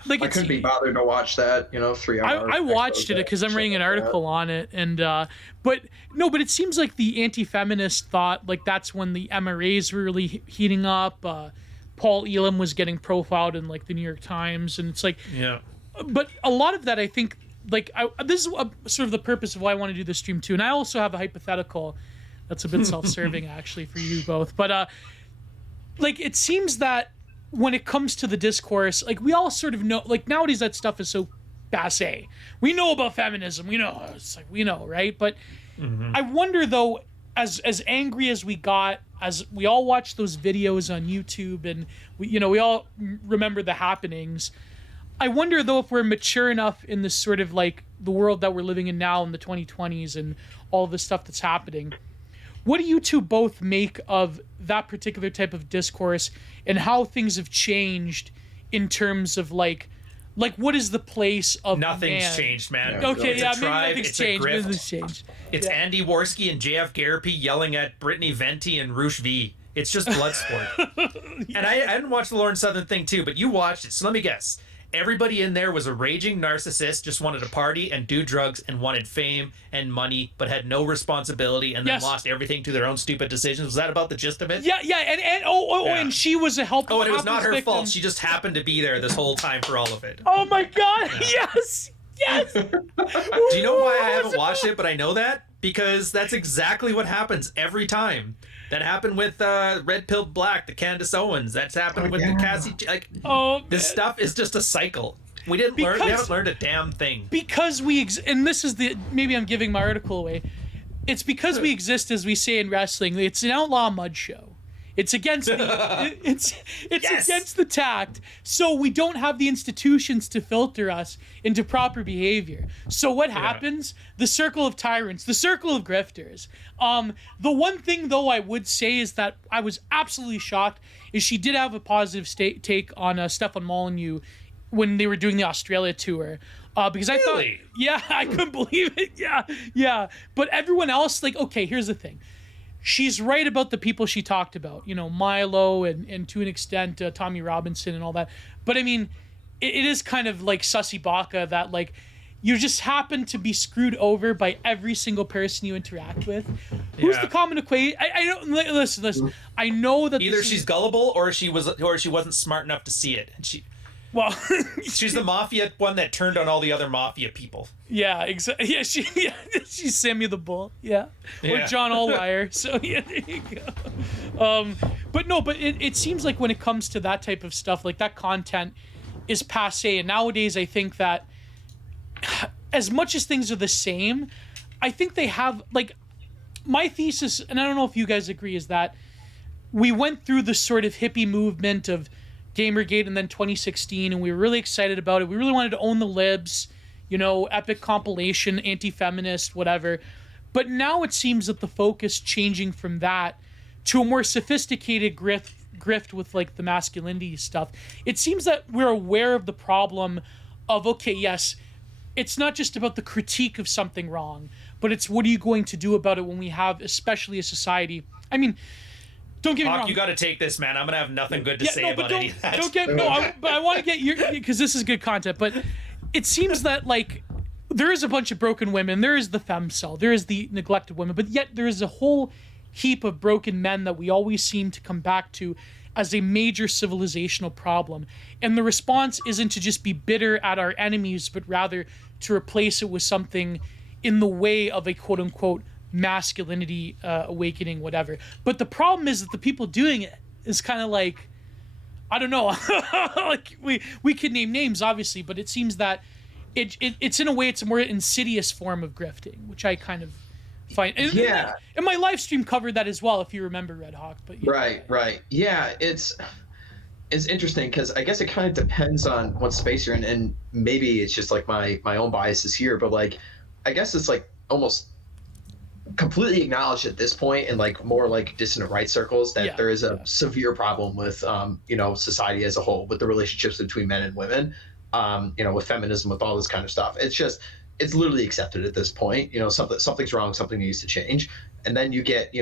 Like, I couldn't be bothered to watch that, 3 hours. I watched it because I'm reading an article on it, and but it seems like the anti-feminist thought, like, that's when the MRAs were really heating up. Paul Elam was getting profiled in, like, the New York Times, and it's like, but a lot of that, I think, like, this is sort of the purpose of why I want to do this stream too. And I also have a hypothetical that's a bit self-serving actually for you both. But like, it seems that when it comes to the discourse, like, we all sort of know, like, nowadays that stuff is so passé. We know about feminism. We know, right? But I wonder, though, as angry as we got, as we all watched those videos on YouTube, and we all remember the happenings. I wonder, though, if we're mature enough in this sort of, like, the world that we're living in now in the 2020s and all the stuff that's happening, what do you two both make of that particular type of discourse and how things have changed in terms of like what is the place of Nothing's man? changed, man. Okay, It's yeah, a tribe, maybe nothing's it's changed. a grift. Nothing's changed. It's Andy Worski and JF Garapi yelling at Brittany Venti and Roosh V. It's just blood sport. And I didn't watch the Lauren Southern thing too, but you watched it. So let me guess. Everybody in there was a raging narcissist, just wanted to party and do drugs and wanted fame and money, but had no responsibility and then Yes. lost everything to their own stupid decisions. Was that about the gist of it? Yeah, and she was a helpless. Oh, and it was not her victim. fault. She just happened to be there this whole time for all of it. Oh my God! Yes, yes. Do you know why I haven't watched it, but I know that? Because that's exactly what happens every time. That happened with Red Pilled Black, the Candace Owens. That's happened with the Cassie. Like, this stuff is just a cycle. We haven't learned a damn thing. Because and this is maybe I'm giving my article away. It's because we exist, as we say in wrestling. It's an outlaw mud show. It's against it's Yes. against the tact. So we don't have the institutions to filter us into proper behavior. So what happens? The circle of tyrants, the circle of grifters. The one thing though I would say is that I was absolutely shocked is she did have a positive take on Stefan Molyneux when they were doing the Australia tour. Because I thought, I couldn't believe it. Yeah. But everyone else, like, okay, here's the thing. She's right about the people she talked about, Milo and to an extent Tommy Robinson and all that. But I mean, it is kind of like Sussy Baka that like you just happen to be screwed over by every single person you interact with. Who's the common equation? I don't listen. I know that either she's gullible or she wasn't smart enough to see it. And she's the mafia one that turned on all the other mafia people. Yeah, exactly. Yeah, she's Sammy the Bull. Yeah, or John Allwire. So yeah, there you go. But it seems like when it comes to that type of stuff, like that content is passe. And nowadays, I think that as much as things are the same, I think they have like my thesis, and I don't know if you guys agree, is that we went through the sort of hippie movement of Gamergate and then 2016, and we were really excited about it. We really wanted to own the libs, epic compilation, anti-feminist, whatever. But now it seems that the focus changing from that to a more sophisticated grift with like the masculinity stuff. It seems that we're aware of the problem of, okay, yes, it's not just about the critique of something wrong, but it's what are you going to do about it when we have, especially a society. I mean, don't get me wrong. You got to take this, man. I'm gonna have nothing good to say about any of that. But I want to get your, because this is good content. But it seems that like there is a bunch of broken women. There is the femcel. There is the neglected women. But yet there is a whole heap of broken men that we always seem to come back to as a major civilizational problem. And the response isn't to just be bitter at our enemies, but rather to replace it with something in the way of a quote unquote masculinity awakening, whatever. But the problem is that the people doing it is kind of like, I don't know, like we could name names obviously, but it seems that it's in a way it's a more insidious form of grifting, which I kind of find. And my live stream covered that as well, if you remember, Redhawk. But right. Yeah, it's interesting because I guess it kind of depends on what space you're in, and maybe it's just like my own biases here, but like I guess it's like almost completely acknowledged at this point in like more like dissident right circles that there is a severe problem with society as a whole, with the relationships between men and women, with feminism, with all this kind of stuff. It's literally accepted at this point. Something's wrong, something needs to change. And then you get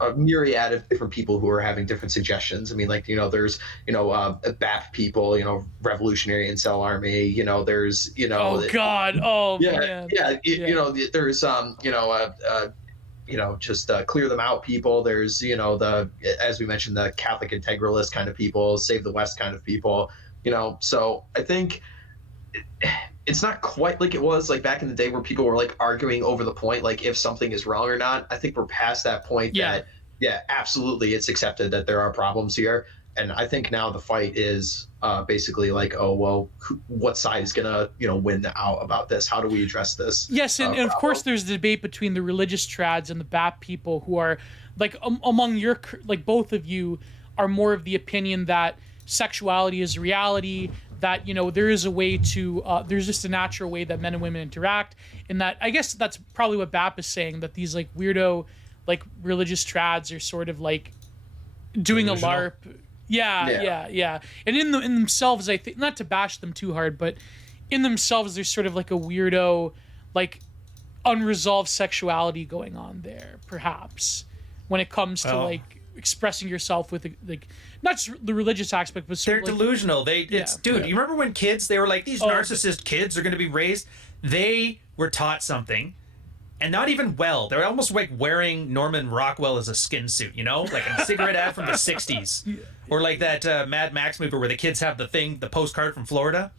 a myriad of different people who are having different suggestions. I mean, like, there's, BAP people, Revolutionary Incel Army, there's, oh God. Oh, yeah, man. There's, just clear them out people. There's, as we mentioned, the Catholic integralist kind of people, Save the West kind of people, so I think it's not quite like it was like back in the day where people were like arguing over the point, like if something is wrong or not. I think we're past that point that, absolutely, it's accepted that there are problems here. And I think now the fight is basically like, oh, well, what side is going to, win out about this? How do we address this? Yes, and of course there's the debate between the religious trads and the BAP people who are like among your, like both of you are more of the opinion that sexuality is reality, that, you know, there is a way to, there's just a natural way that men and women interact. And that, I guess that's probably what BAP is saying, that these like weirdo, like religious trads are sort of like doing a LARP. Yeah. And in themselves, I think, not to bash them too hard, but in themselves, there's sort of like a weirdo, like unresolved sexuality going on there, perhaps, when it comes to like expressing yourself with like not just the religious aspect, but sort they're of like, delusional. Dude, you remember when kids, they were like, these narcissist kids are going to be raised. They were taught something, and not even well. They're almost like wearing Norman Rockwell as a skin suit, you know, like a cigarette ad from the '60s, or like that Mad Max movie where the kids have the postcard from Florida,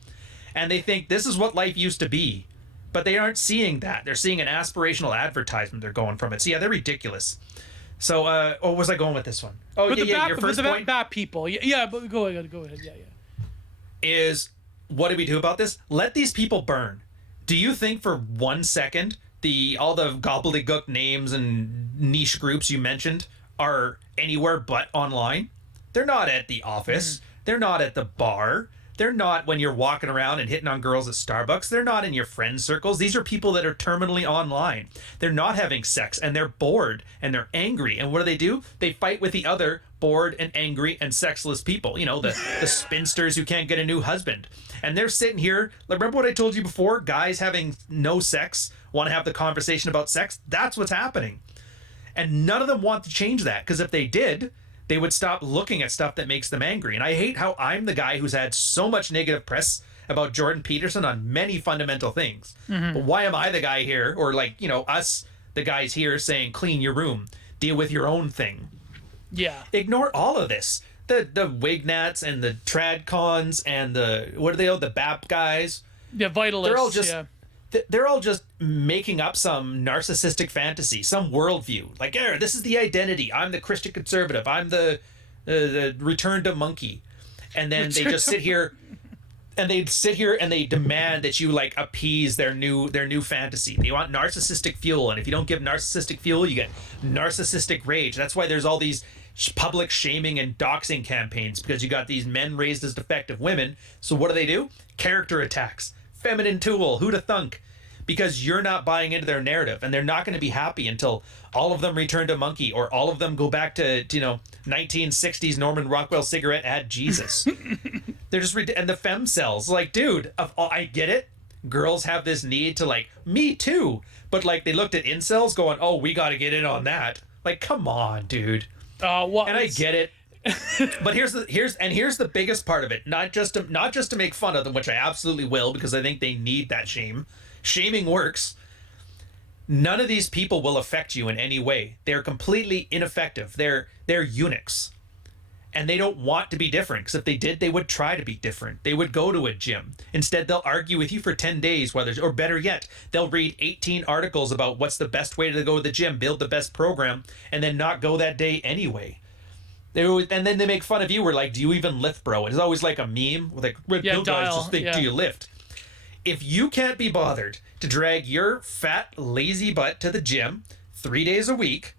and they think this is what life used to be. But they aren't seeing that. They're seeing an aspirational advertisement they're going from it. So yeah, they're ridiculous. So, where was I going with this one? Oh, but yeah, your first point? BAP people. Yeah, but go ahead. Yeah. Is, what do we do about this? Let these people burn. Do you think for 1 second all the gobbledygook names and niche groups you mentioned are anywhere but online? They're not at the office. They're not at the bar. They're not when you're walking around and hitting on girls at Starbucks. They're not in your friend circles. These are people that are terminally online. They're not having sex, and they're bored, and they're angry. And what do? They fight with the other bored and angry and sexless people. You know, the spinsters who can't get a new husband. And they're sitting here. Remember what I told you before? Guys having no sex want to have the conversation about sex. That's what's happening. And none of them want to change that, because if they did, they would stop looking at stuff that makes them angry. And I hate how I'm the guy who's had so much negative press about Jordan Peterson on many fundamental things. But why am I the guy here, or like, you know, us, the guys here saying, clean your room, deal with your own thing? Yeah. Ignore all of this. The Wignats and the Tradcons and the BAP guys. Yeah, Vitalists. They're all just making up some narcissistic fantasy, some worldview. Like, this is the identity. I'm the Christian conservative. I'm the return to monkey. And then they just sit here and they demand that you like appease their new fantasy. They want narcissistic fuel, and if you don't give narcissistic fuel, you get narcissistic rage. That's why there's all these public shaming and doxing campaigns, because you got these men raised as defective women. So what do? Character attacks. Feminine tool, who'da thunk? Because you're not buying into their narrative, and they're not going to be happy until all of them return to monkey, or all of them go back to 1960s Norman Rockwell cigarette ad Jesus. They're just and the fem cells, like, dude, I get it. Girls have this need to, like, me too, but like they looked at incels going, oh, we got to get in on that. Like, come on, dude. And I get it. But here's the biggest part of it. Not just to make fun of them, which I absolutely will, because I think they need that shame. Shaming works. None of these people will affect you in any way. They're completely ineffective. They're eunuchs, and they don't want to be different. Because if they did, they would try to be different. They would go to a gym. Instead, they'll argue with you for 10 days, or better yet, they'll read 18 articles about what's the best way to go to the gym, build the best program, and then not go that day anyway. And then they make fun of you. We're like, do you even lift, bro? It's always like a meme with like, red pill guys just think, do you lift? If you can't be bothered to drag your fat, lazy butt to the gym 3 days a week,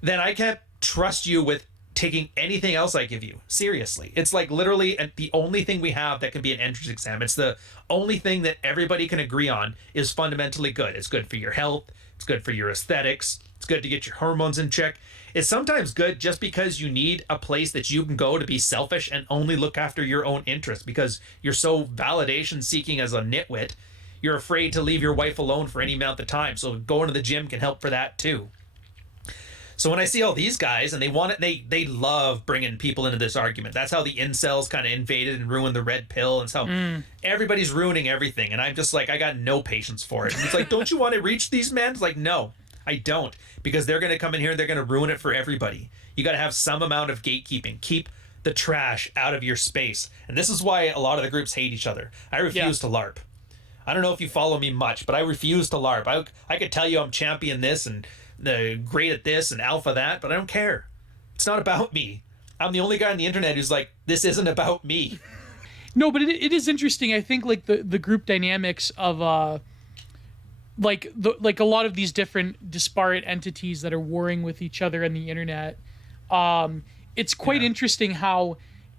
then I can't trust you with taking anything else I give you. Seriously. It's like literally the only thing we have that can be an entrance exam. It's the only thing that everybody can agree on is fundamentally good. It's good for your health. It's good for your aesthetics. It's good to get your hormones in check. It's sometimes good just because you need a place that you can go to be selfish and only look after your own interests, because you're so validation seeking as a nitwit. You're afraid to leave your wife alone for any amount of time. So going to the gym can help for that too. So when I see all these guys and they love bringing people into this argument. That's how the incels kind of invaded and ruined the red pill. And so everybody's ruining everything. And I'm just like, I got no patience for it. And it's like, don't you want to reach these men? It's like, no, I don't. Because they're going to come in here and they're going to ruin it for everybody. You got to have some amount of gatekeeping. Keep the trash out of your space. And this is why a lot of the groups hate each other. I refuse to LARP. I don't know if you follow me much, but I refuse to LARP. I could tell you I'm champion this and the great at this and alpha that, but I don't care. It's not about me. I'm the only guy on the internet who's like, this isn't about me. No, but it is interesting. I think like the group dynamics of like a lot of these different disparate entities that are warring with each other on the internet. It's quite interesting how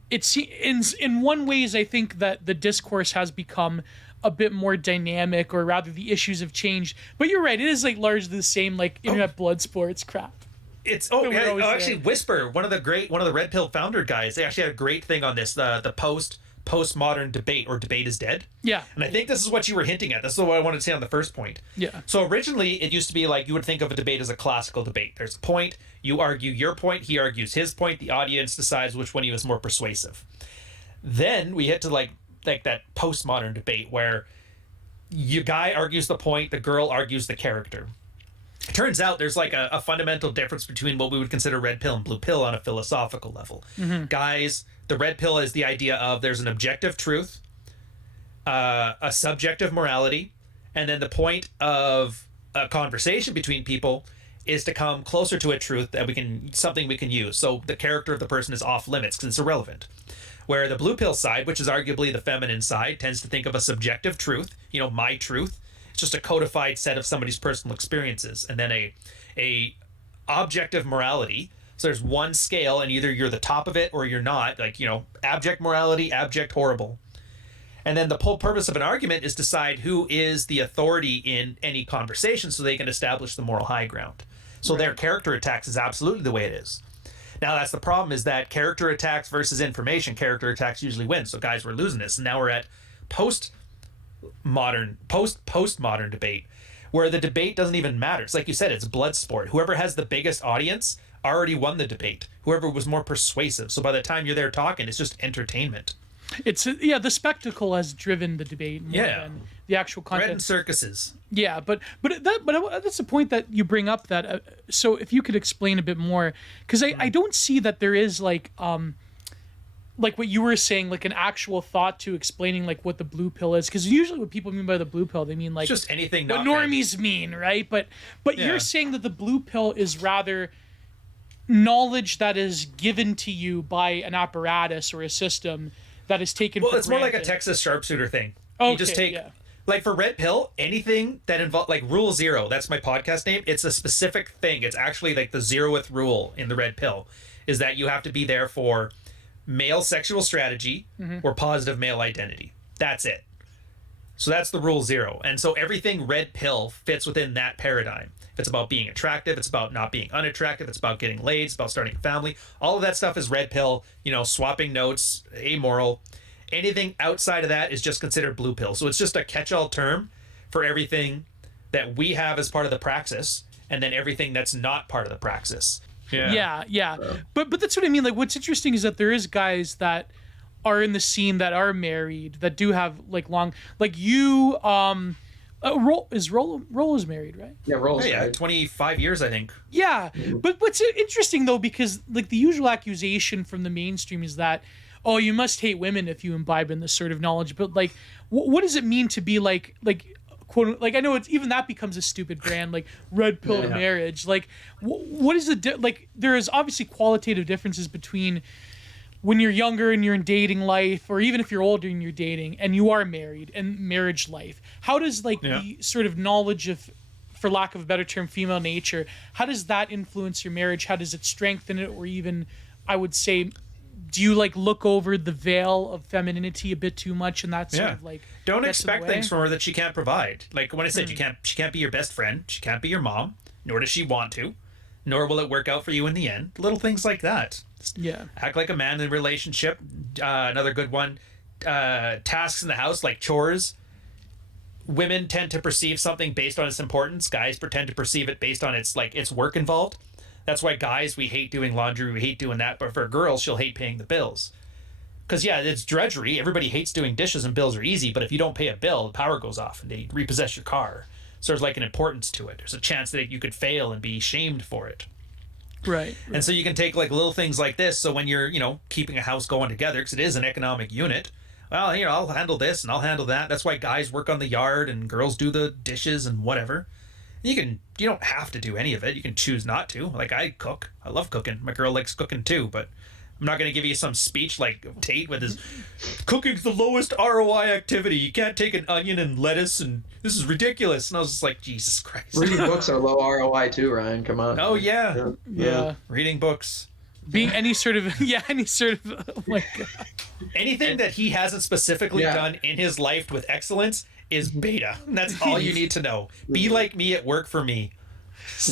it's in one ways I think that the discourse has become a bit more dynamic, or rather the issues have changed. But you're right, it is like largely the same like internet blood sports crap. It's Actually Whisper, one of the Red Pill founder guys, they actually had a great thing on this, the postmodern debate, or debate is dead. Yeah. And I think this is what you were hinting at. This is what I wanted to say on the first point. Yeah. So originally it used to be like you would think of a debate as a classical debate. There's a point, you argue your point, he argues his point, the audience decides which one he was more persuasive. Then we hit to like that postmodern debate where your guy argues the point, the girl argues the character. It turns out there's like a fundamental difference between what we would consider red pill and blue pill on a philosophical level. Guys, the red pill is the idea of there's an objective truth, a subjective morality, and then the point of a conversation between people is to come closer to a truth that something we can use. So the character of the person is off limits because it's irrelevant. Where the blue pill side, which is arguably the feminine side, tends to think of a subjective truth, my truth. It's just a codified set of somebody's personal experiences, and then a objective morality. So there's one scale, and either you're the top of it or you're not. Like abject morality, abject horrible. And then the whole purpose of an argument is decide who is the authority in any conversation, so they can establish the moral high ground. So their character attacks is absolutely the way it is. Now that's the problem, is that character attacks versus information. Character attacks usually win. So guys, we're losing this, and now we're at postmodern debate, where the debate doesn't even matter. It's like you said, it's blood sport. Whoever has the biggest audience already won the debate. Whoever was more persuasive. So by the time you're there talking, it's just entertainment. It's the spectacle has driven the debate more than the actual content. Bread and circuses. Yeah, but that's the point that you bring up. That so if you could explain a bit more, because I don't see that there is like what you were saying, like an actual thought to explaining like what the blue pill is, because usually what people mean by the blue pill, they mean like just anything what normies mean, right? But you're saying that the blue pill is rather knowledge that is given to you by an apparatus or a system that is taken for it's granted. more like a Texas sharpshooter thing. Okay, you just take like for red pill, anything that involves like rule 0, that's my podcast name, it's a specific thing. It's actually like the 0th rule in the red pill is that you have to be there for male sexual strategy or positive male identity. That's it. So that's the rule 0. And so everything red pill fits within that paradigm. If it's about being attractive, it's about not being unattractive, it's about getting laid, it's about starting a family. All of that stuff is red pill, swapping notes, amoral. Anything outside of that is just considered blue pill. So it's just a catch-all term for everything that we have as part of the praxis, and then everything that's not part of the praxis. Yeah. But that's what I mean. Like, what's interesting is that there is guys that are in the scene that are married, that do have like long, like you, Roll is married, right? Yeah, Roll's married. 25 years, I think. Yeah, but what's interesting though, because like the usual accusation from the mainstream is that, oh, you must hate women if you imbibe in this sort of knowledge. But like, what does it mean to be like quote, like I know it's even that becomes a stupid brand, like red pill marriage. Like, what is the like? There is obviously qualitative differences between when you're younger and you're in dating life, or even if you're older and you're dating and you are married and marriage life. How does the sort of knowledge of, for lack of a better term, female nature, how does that influence your marriage? How does it strengthen it? Or even, I would say, do you like look over the veil of femininity a bit too much, and that's sort of like don't expect things from her that she can't provide. Like when I said she can't be your best friend, she can't be your mom, nor does she want to, nor will it work out for you in the end. Little things like that. Act like a man in a relationship. Another good one. Tasks in the house, like chores. Women tend to perceive something based on its importance. Guys pretend to perceive it based on its work involved. That's why guys, we hate doing laundry, we hate doing that. But for girls, she'll hate paying the bills. Because it's drudgery. Everybody hates doing dishes, and bills are easy. But if you don't pay a bill, the power goes off and they repossess your car. So there's like an importance to it. There's a chance that you could fail and be shamed for it. Right. And so you can take like little things like this. So when you're, keeping a house going together, because it is an economic unit, well, I'll handle this and I'll handle that. That's why guys work on the yard and girls do the dishes and whatever. You don't have to do any of it. You can choose not to. Like I cook. I love cooking. My girl likes cooking too, but I'm not going to give you some speech like Tate with his cooking's the lowest ROI activity. You can't take an onion and lettuce, and this is ridiculous. And I was just like, Jesus Christ. Reading books are low ROI too, Ryan. Come on. Oh, yeah. Yeah. Reading books. being any sort of oh my god. Anything that he hasn't specifically done in his life with excellence is beta. And that's all you need to know. Be like me at work for me.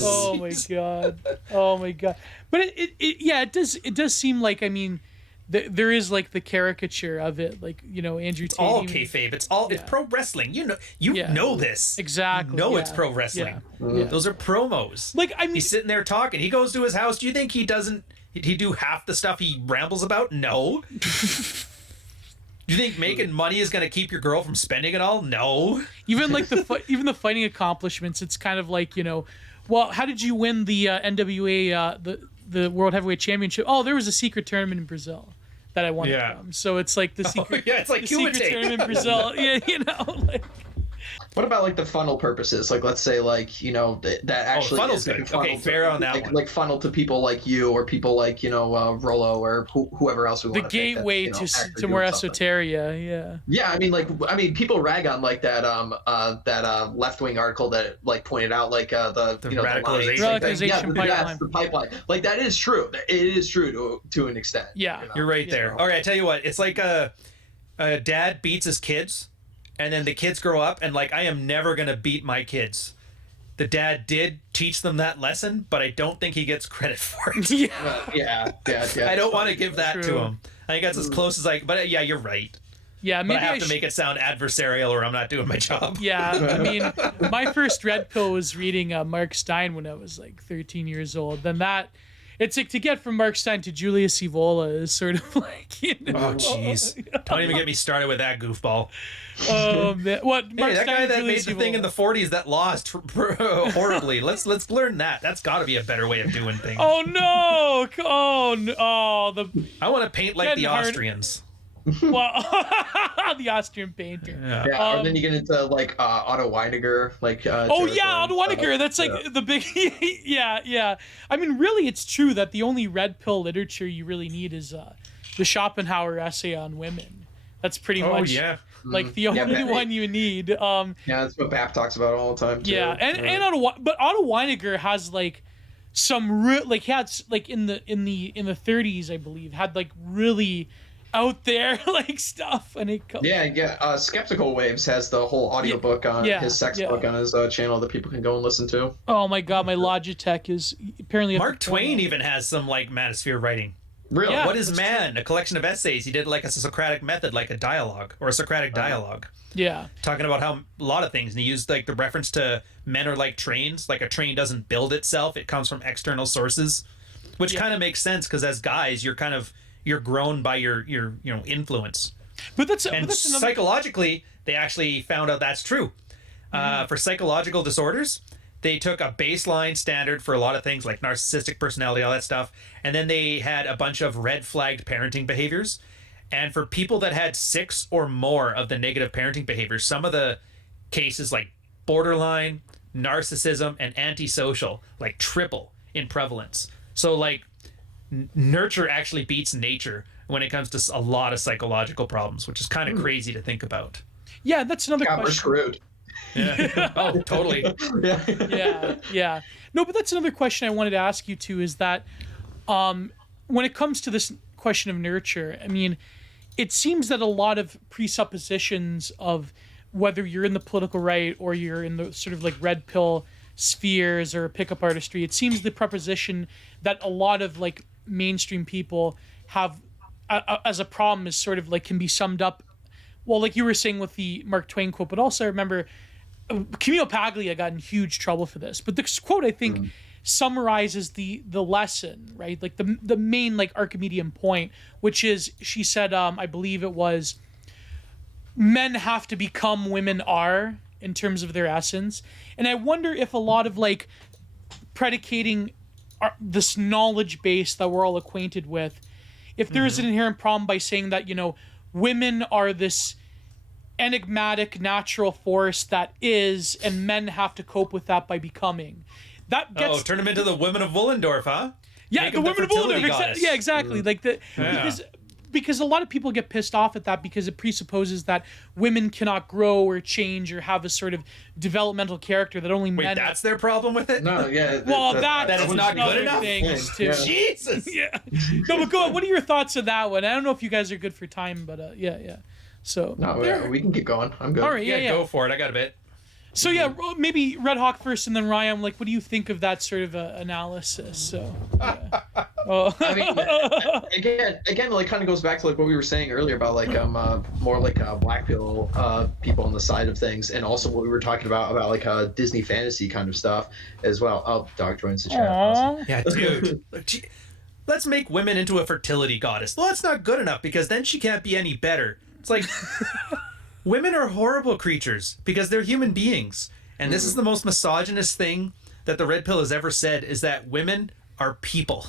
Oh my god. Oh my god. But it does seem like, I mean, there is like the caricature of it, like, you know, Andrew Tate. All kayfabe. It's pro wrestling. You know this. Exactly. It's pro wrestling. Yeah. Those are promos. Like, I mean, he's sitting there talking. He goes to his house. Do you think he do half the stuff he rambles about? No. Do you think making money is going to keep your girl from spending it all? No. Even like even the fighting accomplishments, it's kind of like, you know, well, how did you win the NWA the World Heavyweight Championship? Oh, there was a secret tournament in Brazil that I won from. So it's like the secret. It's like the secret tournament in Brazil. Yeah, you know. Like, what about like the funnel purposes? Like, let's say, like, you know, that actually funnel's good. Okay, fair on that one. Like funnel to people like you, or people like, you know, Rollo, or whoever else we want to the gateway to more esoteria. Yeah. Yeah, I mean, people rag on like that left wing article that like pointed out like the you know, radicalization pipeline. The pipeline. Like, that is true. It is true to an extent. Yeah, you know? You're right there. All right, I tell you what, it's like a dad beats his kids. And then the kids grow up and like, I am never going to beat my kids. The dad did teach them that lesson, but I don't think he gets credit for it. Yeah. I don't want to give that to him. I think that's as close as but yeah, you're right. Yeah, maybe but I have to make it sound adversarial or I'm not doing my job. Yeah, I mean, my first red pill was reading Mark Stein when I was like 13 years old. Then it's like to get from Mark Stein to Julius Evola is sort of like, you know. Oh, jeez. Don't even get me started with that goofball. What? Mark Hey, that Stein guy that Julius made the Evola. thing in the 40s that lost horribly. Let's learn that. That's got to be a better way of doing things. Oh, no. I want to paint like the Austrians. Well, the Austrian painter. Yeah, and then you get into like Otto Weiniger, like Otto Weiniger. That's like the big. yeah. I mean, really, it's true that the only red pill literature you really need is the Schopenhauer essay on women. That's pretty much like the only one you need. Yeah, that's what BAP talks about all the time too. Yeah, and Otto Weiniger has like some he had like in the 30s, I believe, had like really out there like stuff, and it Skeptical Waves has the whole audiobook on his sex book on his channel that people can go and listen to. Oh my god, my Logitech is apparently Mark Twain even has some like manosphere writing. Really? Yeah, What is man? A collection of essays. He did like a Socratic method, like a dialogue or a Socratic dialogue. Yeah, talking about how a lot of things, and he used like the reference to men are like trains. Like a train doesn't build itself; it comes from external sources, which kind of makes sense because as guys, you're grown by your influence. But that's another... psychologically, they actually found out that's true. For psychological disorders, they took a baseline standard for a lot of things like narcissistic personality, all that stuff, and then they had a bunch of red flagged parenting behaviors. And for people that had 6 or more of the negative parenting behaviors, some of the cases like borderline, narcissism, and antisocial, like triple in prevalence. So like nurture actually beats nature when it comes to a lot of psychological problems, which is kind of crazy to think about. Yeah, that's another question. We're screwed. Yeah. Oh, totally. Yeah. No, but that's another question I wanted to ask you too, is that when it comes to this question of nurture, I mean, it seems that a lot of presuppositions of whether you're in the political right or you're in the sort of like red pill spheres or pickup artistry, it seems the proposition that a lot of like mainstream people have as a problem is sort of like can be summed up, well, like you were saying with the Mark Twain quote, but also I remember Camille Paglia got in huge trouble for this, but this quote I think summarizes the lesson, right? Like the main like Archimedean point, which is she said, I believe it was, men have to become women are in terms of their essence. And I wonder if a lot of like predicating this knowledge base that we're all acquainted with, if there is an inherent problem by saying that, you know, women are this enigmatic natural force that is, and men have to cope with that by becoming. That gets turn them into the women of Wollendorf, huh? Yeah, Make the them women of Wollendorf. goddess. Yeah, exactly. Like because because a lot of people get pissed off at that because it presupposes that women cannot grow or change or have a sort of developmental character that only Wait, men. that's their problem with it? No, yeah. Well, that it's not good enough? Things too. Yeah. Jesus. Yeah. No, but go on. What are your thoughts on that one? I don't know if you guys are good for time, but yeah. So No, we can keep going. I'm good. all right, yeah. Go for it. I got a bit. So yeah, maybe Redhawk first, and then Ryan. Like, what do you think of that sort of analysis? So, yeah. I mean, again, like kind of goes back to like what we were saying earlier about like more like black people on the side of things, and also what we were talking about like Disney fantasy kind of stuff as well. Oh, dog joins the chat. Awesome. Yeah, dude. Let's make women into a fertility goddess. Well, that's not good enough because then she can't be any better. It's like women are horrible creatures because they're human beings. And this is the most misogynist thing that the Red Pill has ever said, is that women are people.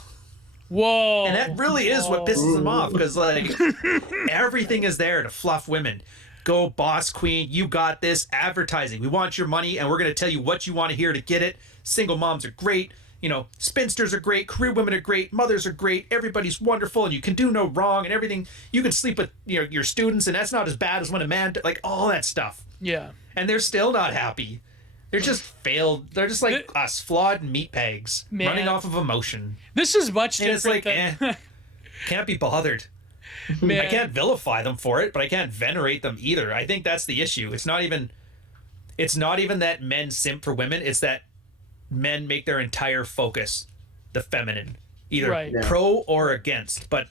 Whoa. And that really is what pisses them off, because like everything is there to fluff women. Go boss queen, you got this. Advertising, we want your money and we're going to tell you what you want to hear to get it. Single moms are great. You know, spinsters are great, career women are great, mothers are great, everybody's wonderful, and you can do no wrong, and everything. You can sleep with your students, and that's not as bad as when a man, like all that stuff. Yeah. And they're still not happy. They're just failed. They're just like us, flawed meat bags, running off of emotion. This is much different. And it's like, can't be bothered. Man. I can't vilify them for it, but I can't venerate them either. I think that's the issue. It's not even that men simp for women. It's that men make their entire focus the feminine, either pro or against. But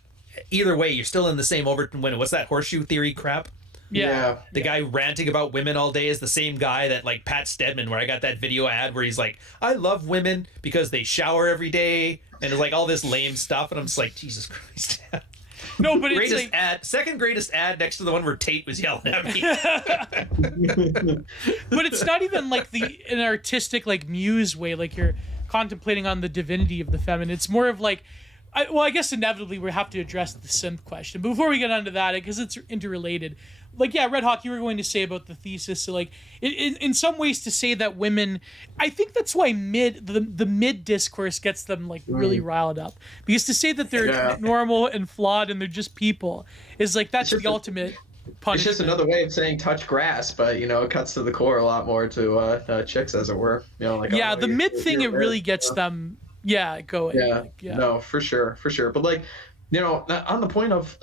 either way, you're still in the same Overton window. What's that horseshoe theory crap? Yeah. The guy ranting about women all day is the same guy that like Pat Stedman, where I got that video ad where he's like, I love women because they shower every day, and it's like all this lame stuff, and I'm just like, Jesus Christ. No, but it's greatest ad, second greatest ad next to the one where Tate was yelling at me. But it's not even like an artistic like muse way, like you're contemplating on the divinity of the feminine. It's more of like, I guess inevitably we have to address the simp question. But before we get onto that, because it's interrelated, like, yeah, Redhawk, you were going to say about the thesis. So, like, in some ways to say that women, I think that's why the mid discourse gets them, like, really riled up. Because to say that they're normal and flawed and they're just people is, like, that's the ultimate punishment. It's just another way of saying touch grass, but, you know, it cuts to the core a lot more to chicks, as it were. You know, like, yeah, the mid thing, it really gets them, going. Yeah, like, no, for sure. But, like, you know, on the point of,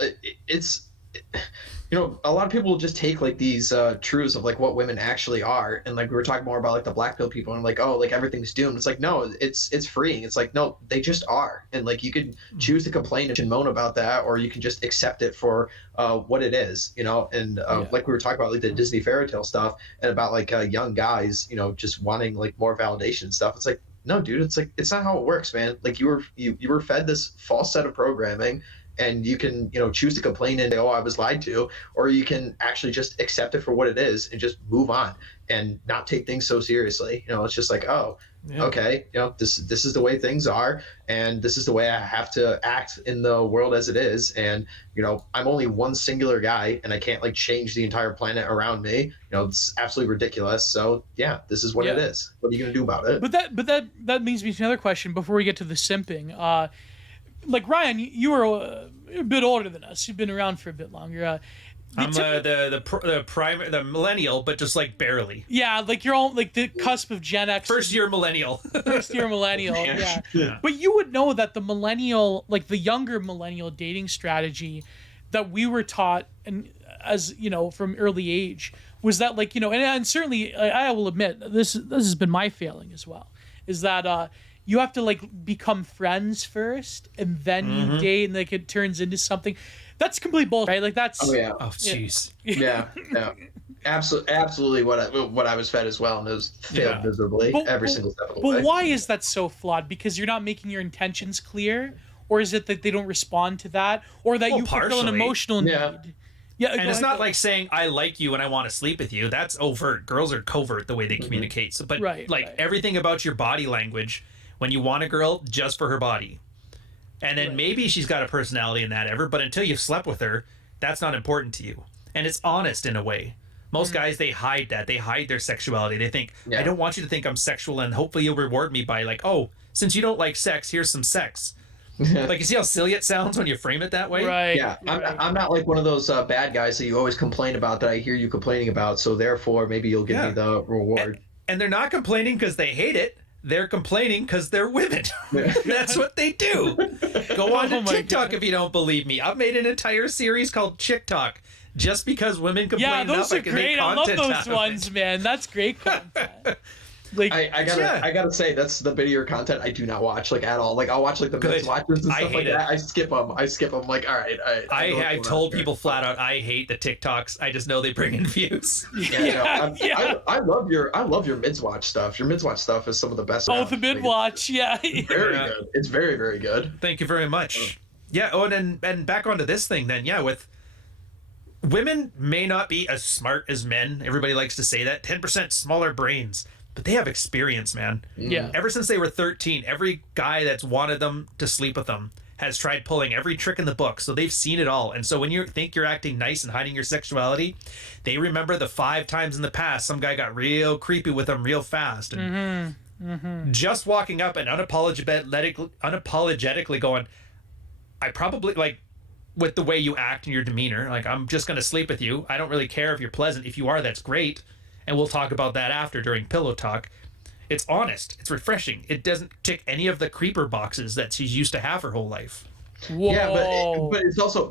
you know, a lot of people just take like these truths of like what women actually are, and like we were talking more about like the black pill people and like, oh, like everything's doomed. It's like, no, it's freeing. It's like, no, they just are, and like you could choose to complain and moan about that, or you can just accept it for what it is, you know. And like we were talking about like the Disney fairy tale stuff and about like young guys, you know, just wanting like more validation and stuff. It's like, no, dude, it's like, it's not how it works, man. Like you were fed this false set of programming. And you can, you know, choose to complain and say, oh, I was lied to, or you can actually just accept it for what it is and just move on and not take things so seriously. You know, it's just like, oh, okay, you know, this is the way things are, and this is the way I have to act in the world as it is. And, you know, I'm only one singular guy, and I can't like change the entire planet around me. You know, it's absolutely ridiculous. So yeah, this is what it is. What are you gonna do about it? But that leads me to another question before we get to the simping. Like, Ryan, you were a bit older than us. You've been around for a bit longer. I'm the millennial, but just like barely. Yeah, like you're all like the cusp of Gen X. First year millennial. Yeah. But you would know that the millennial, like the younger millennial dating strategy that we were taught, and as you know, from early age, was that like, you know, and certainly I will admit this has been my failing as well, is that you have to like become friends first and then you date, and like it turns into something. That's complete bullshit, right? Like that's oh jeez. Yeah. Absolutely what I was fed as well, and it was failed miserably every single step of the way. But why is that so flawed? Because you're not making your intentions clear, or is it that they don't respond to that, or that you fulfill an emotional need? Yeah, and it's not like saying I like you and I want to sleep with you. That's overt. Girls are covert the way they communicate. So, but everything about your body language. When you want a girl just for her body. And then maybe she's got a personality in that but until you've slept with her, that's not important to you. And it's honest in a way. Most guys, they hide that. They hide their sexuality. They think, I don't want you to think I'm sexual, and hopefully you'll reward me by like, oh, since you don't like sex, here's some sex. Like, you see how silly it sounds when you frame it that way? Right. Yeah, right. I'm not like one of those bad guys that you always complain about that I hear you complaining about. So therefore, maybe you'll give me the reward. And they're not complaining because they hate it. They're complaining because they're women. That's what they do. Go on to TikTok if you don't believe me. I've made an entire series called Chick Talk just because women complain. Yeah, those are I can make great. I love content those ones, man. That's great content. Like, I gotta say that's the bit of your content I do not watch like at all. Like I'll watch like the men's watches and stuff like that. I skip them. Like, all right. I've told people flat out I hate the TikToks. I just know they bring in views. I love your mids watch stuff. Your mids watch stuff is some of the best. Oh, the mid watch, yeah. Very good. It's very, very good. Thank you very much. Yeah. Oh, and back onto this thing then. Yeah, with women may not be as smart as men. Everybody likes to say that. 10% smaller brains. But they have experience, man. Yeah. Ever since they were 13, every guy that's wanted them to sleep with them has tried pulling every trick in the book. So they've seen it all. And so when you think you're acting nice and hiding your sexuality, they remember the 5 times in the past some guy got real creepy with them real fast. And just walking up and unapologetically going, I probably, like, with the way you act and your demeanor, like, I'm just going to sleep with you. I don't really care if you're pleasant. If you are, that's great. And we'll talk about that after during Pillow Talk. It's honest. It's refreshing. It doesn't tick any of the creeper boxes that she's used to have her whole life. Whoa. Yeah, but it's also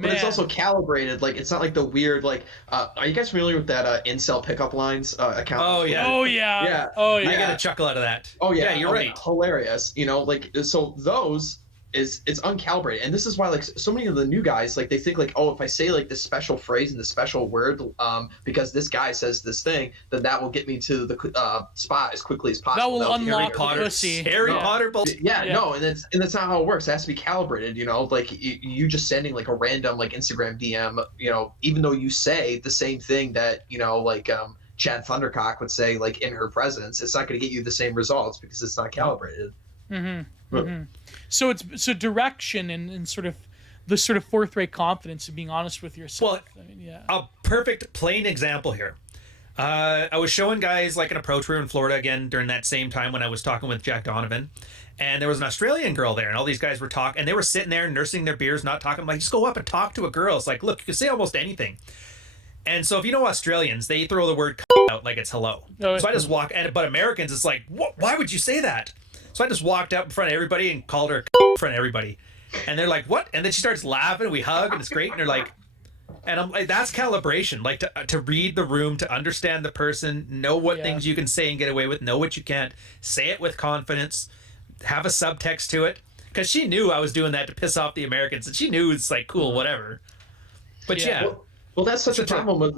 calibrated. Like it's not like the weird like. Are you guys familiar with that incel pickup lines account? Oh yeah. Oh yeah. Yeah. Oh yeah. I get a chuckle out of that. Oh yeah. You're right. Hilarious. You know, like so those. It's uncalibrated, and this is why like so many of the new guys like they think like, oh, if I say like this special phrase and this special word because this guy says this thing, then that will get me to the spot as quickly as possible. That will unlock Potter. pussy. Harry Potter bullshit. No, and that's not how it works. It has to be calibrated. You know, like you just sending like a random like Instagram DM. You know, even though you say the same thing that like Chad Thundercock would say like in her presence, it's not going to get you the same results because it's not calibrated. So it's direction and sort of the sort of forthright confidence of being honest with yourself. Well, I mean, yeah. A perfect plain example here. I was showing guys like an approach. We were in Florida again during that same time when I was talking with Jack Donovan, and there was an Australian girl there, and all these guys were talking, and they were sitting there nursing their beers, not talking. I'm like, just go up and talk to a girl. It's like, look, you can say almost anything. And so if you know Australians, they throw the word out like it's hello. Oh, so I just walk, but Americans, it's like, what? Why would you say that? So I just walked up in front of everybody and called her in front of everybody. And they're like, what? And then she starts laughing, we hug, and it's great. And they're like, and I'm like, that's calibration. Like to read the room, to understand the person, know what things you can say and get away with, know what you can't, say it with confidence, have a subtext to it. Because she knew I was doing that to piss off the Americans, and she knew it's like, cool, whatever. But Well, that's such a problem with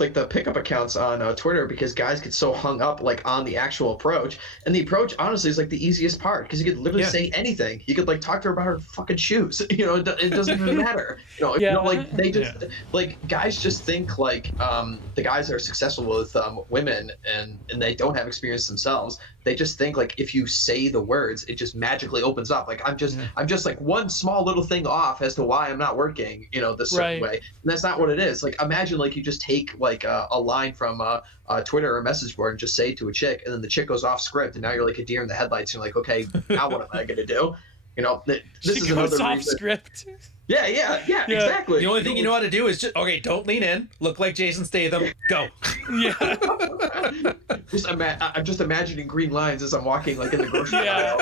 like the pickup accounts on Twitter because guys get so hung up like on the actual approach, and the approach honestly is like the easiest part because you could literally say anything. You could like talk to her about her fucking shoes. You know, it doesn't even matter. Like they just like guys just think like the guys that are successful with women and they don't have experience themselves. They just think like if you say the words, it just magically opens up. Like I'm just like one small little thing off as to why I'm not working. This certain way, and that's not what it is. Like imagine like you just take like a line from Twitter or a message board and just say it to a chick, and then the chick goes off script, and now you're like a deer in the headlights. And you're like, okay, now what am I gonna do? This she is goes another off reason. Yeah. Yeah, exactly. The only thing you know how to do is just, okay, don't lean in, look like Jason Statham, go. Yeah. I'm just imagining green lines as I'm walking like in the grocery aisle.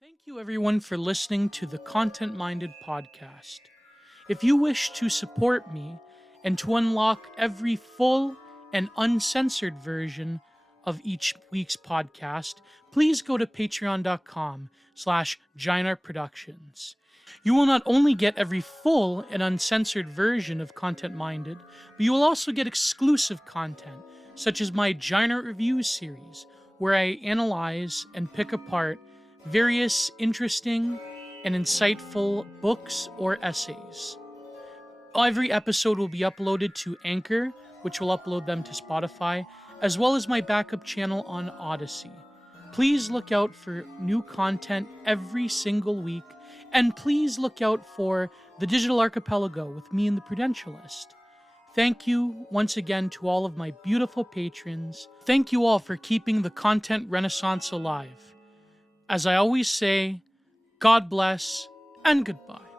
Thank you everyone for listening to the Content Minded podcast. If you wish to support me and to unlock every full and uncensored version of each week's podcast, please go to patreon.com/GiantArtProductions. You will not only get every full and uncensored version of Content Minded, but you will also get exclusive content, such as my Giant Art Reviews series, where I analyze and pick apart various interesting and insightful books or essays. Every episode will be uploaded to Anchor, which will upload them to Spotify, as well as my backup channel on Odyssey. Please look out for new content every single week, and please look out for The Digital Archipelago with me and the Prudentialist. Thank you once again to all of my beautiful patrons. Thank you all for keeping the content renaissance alive. As I always say, God bless, and goodbye.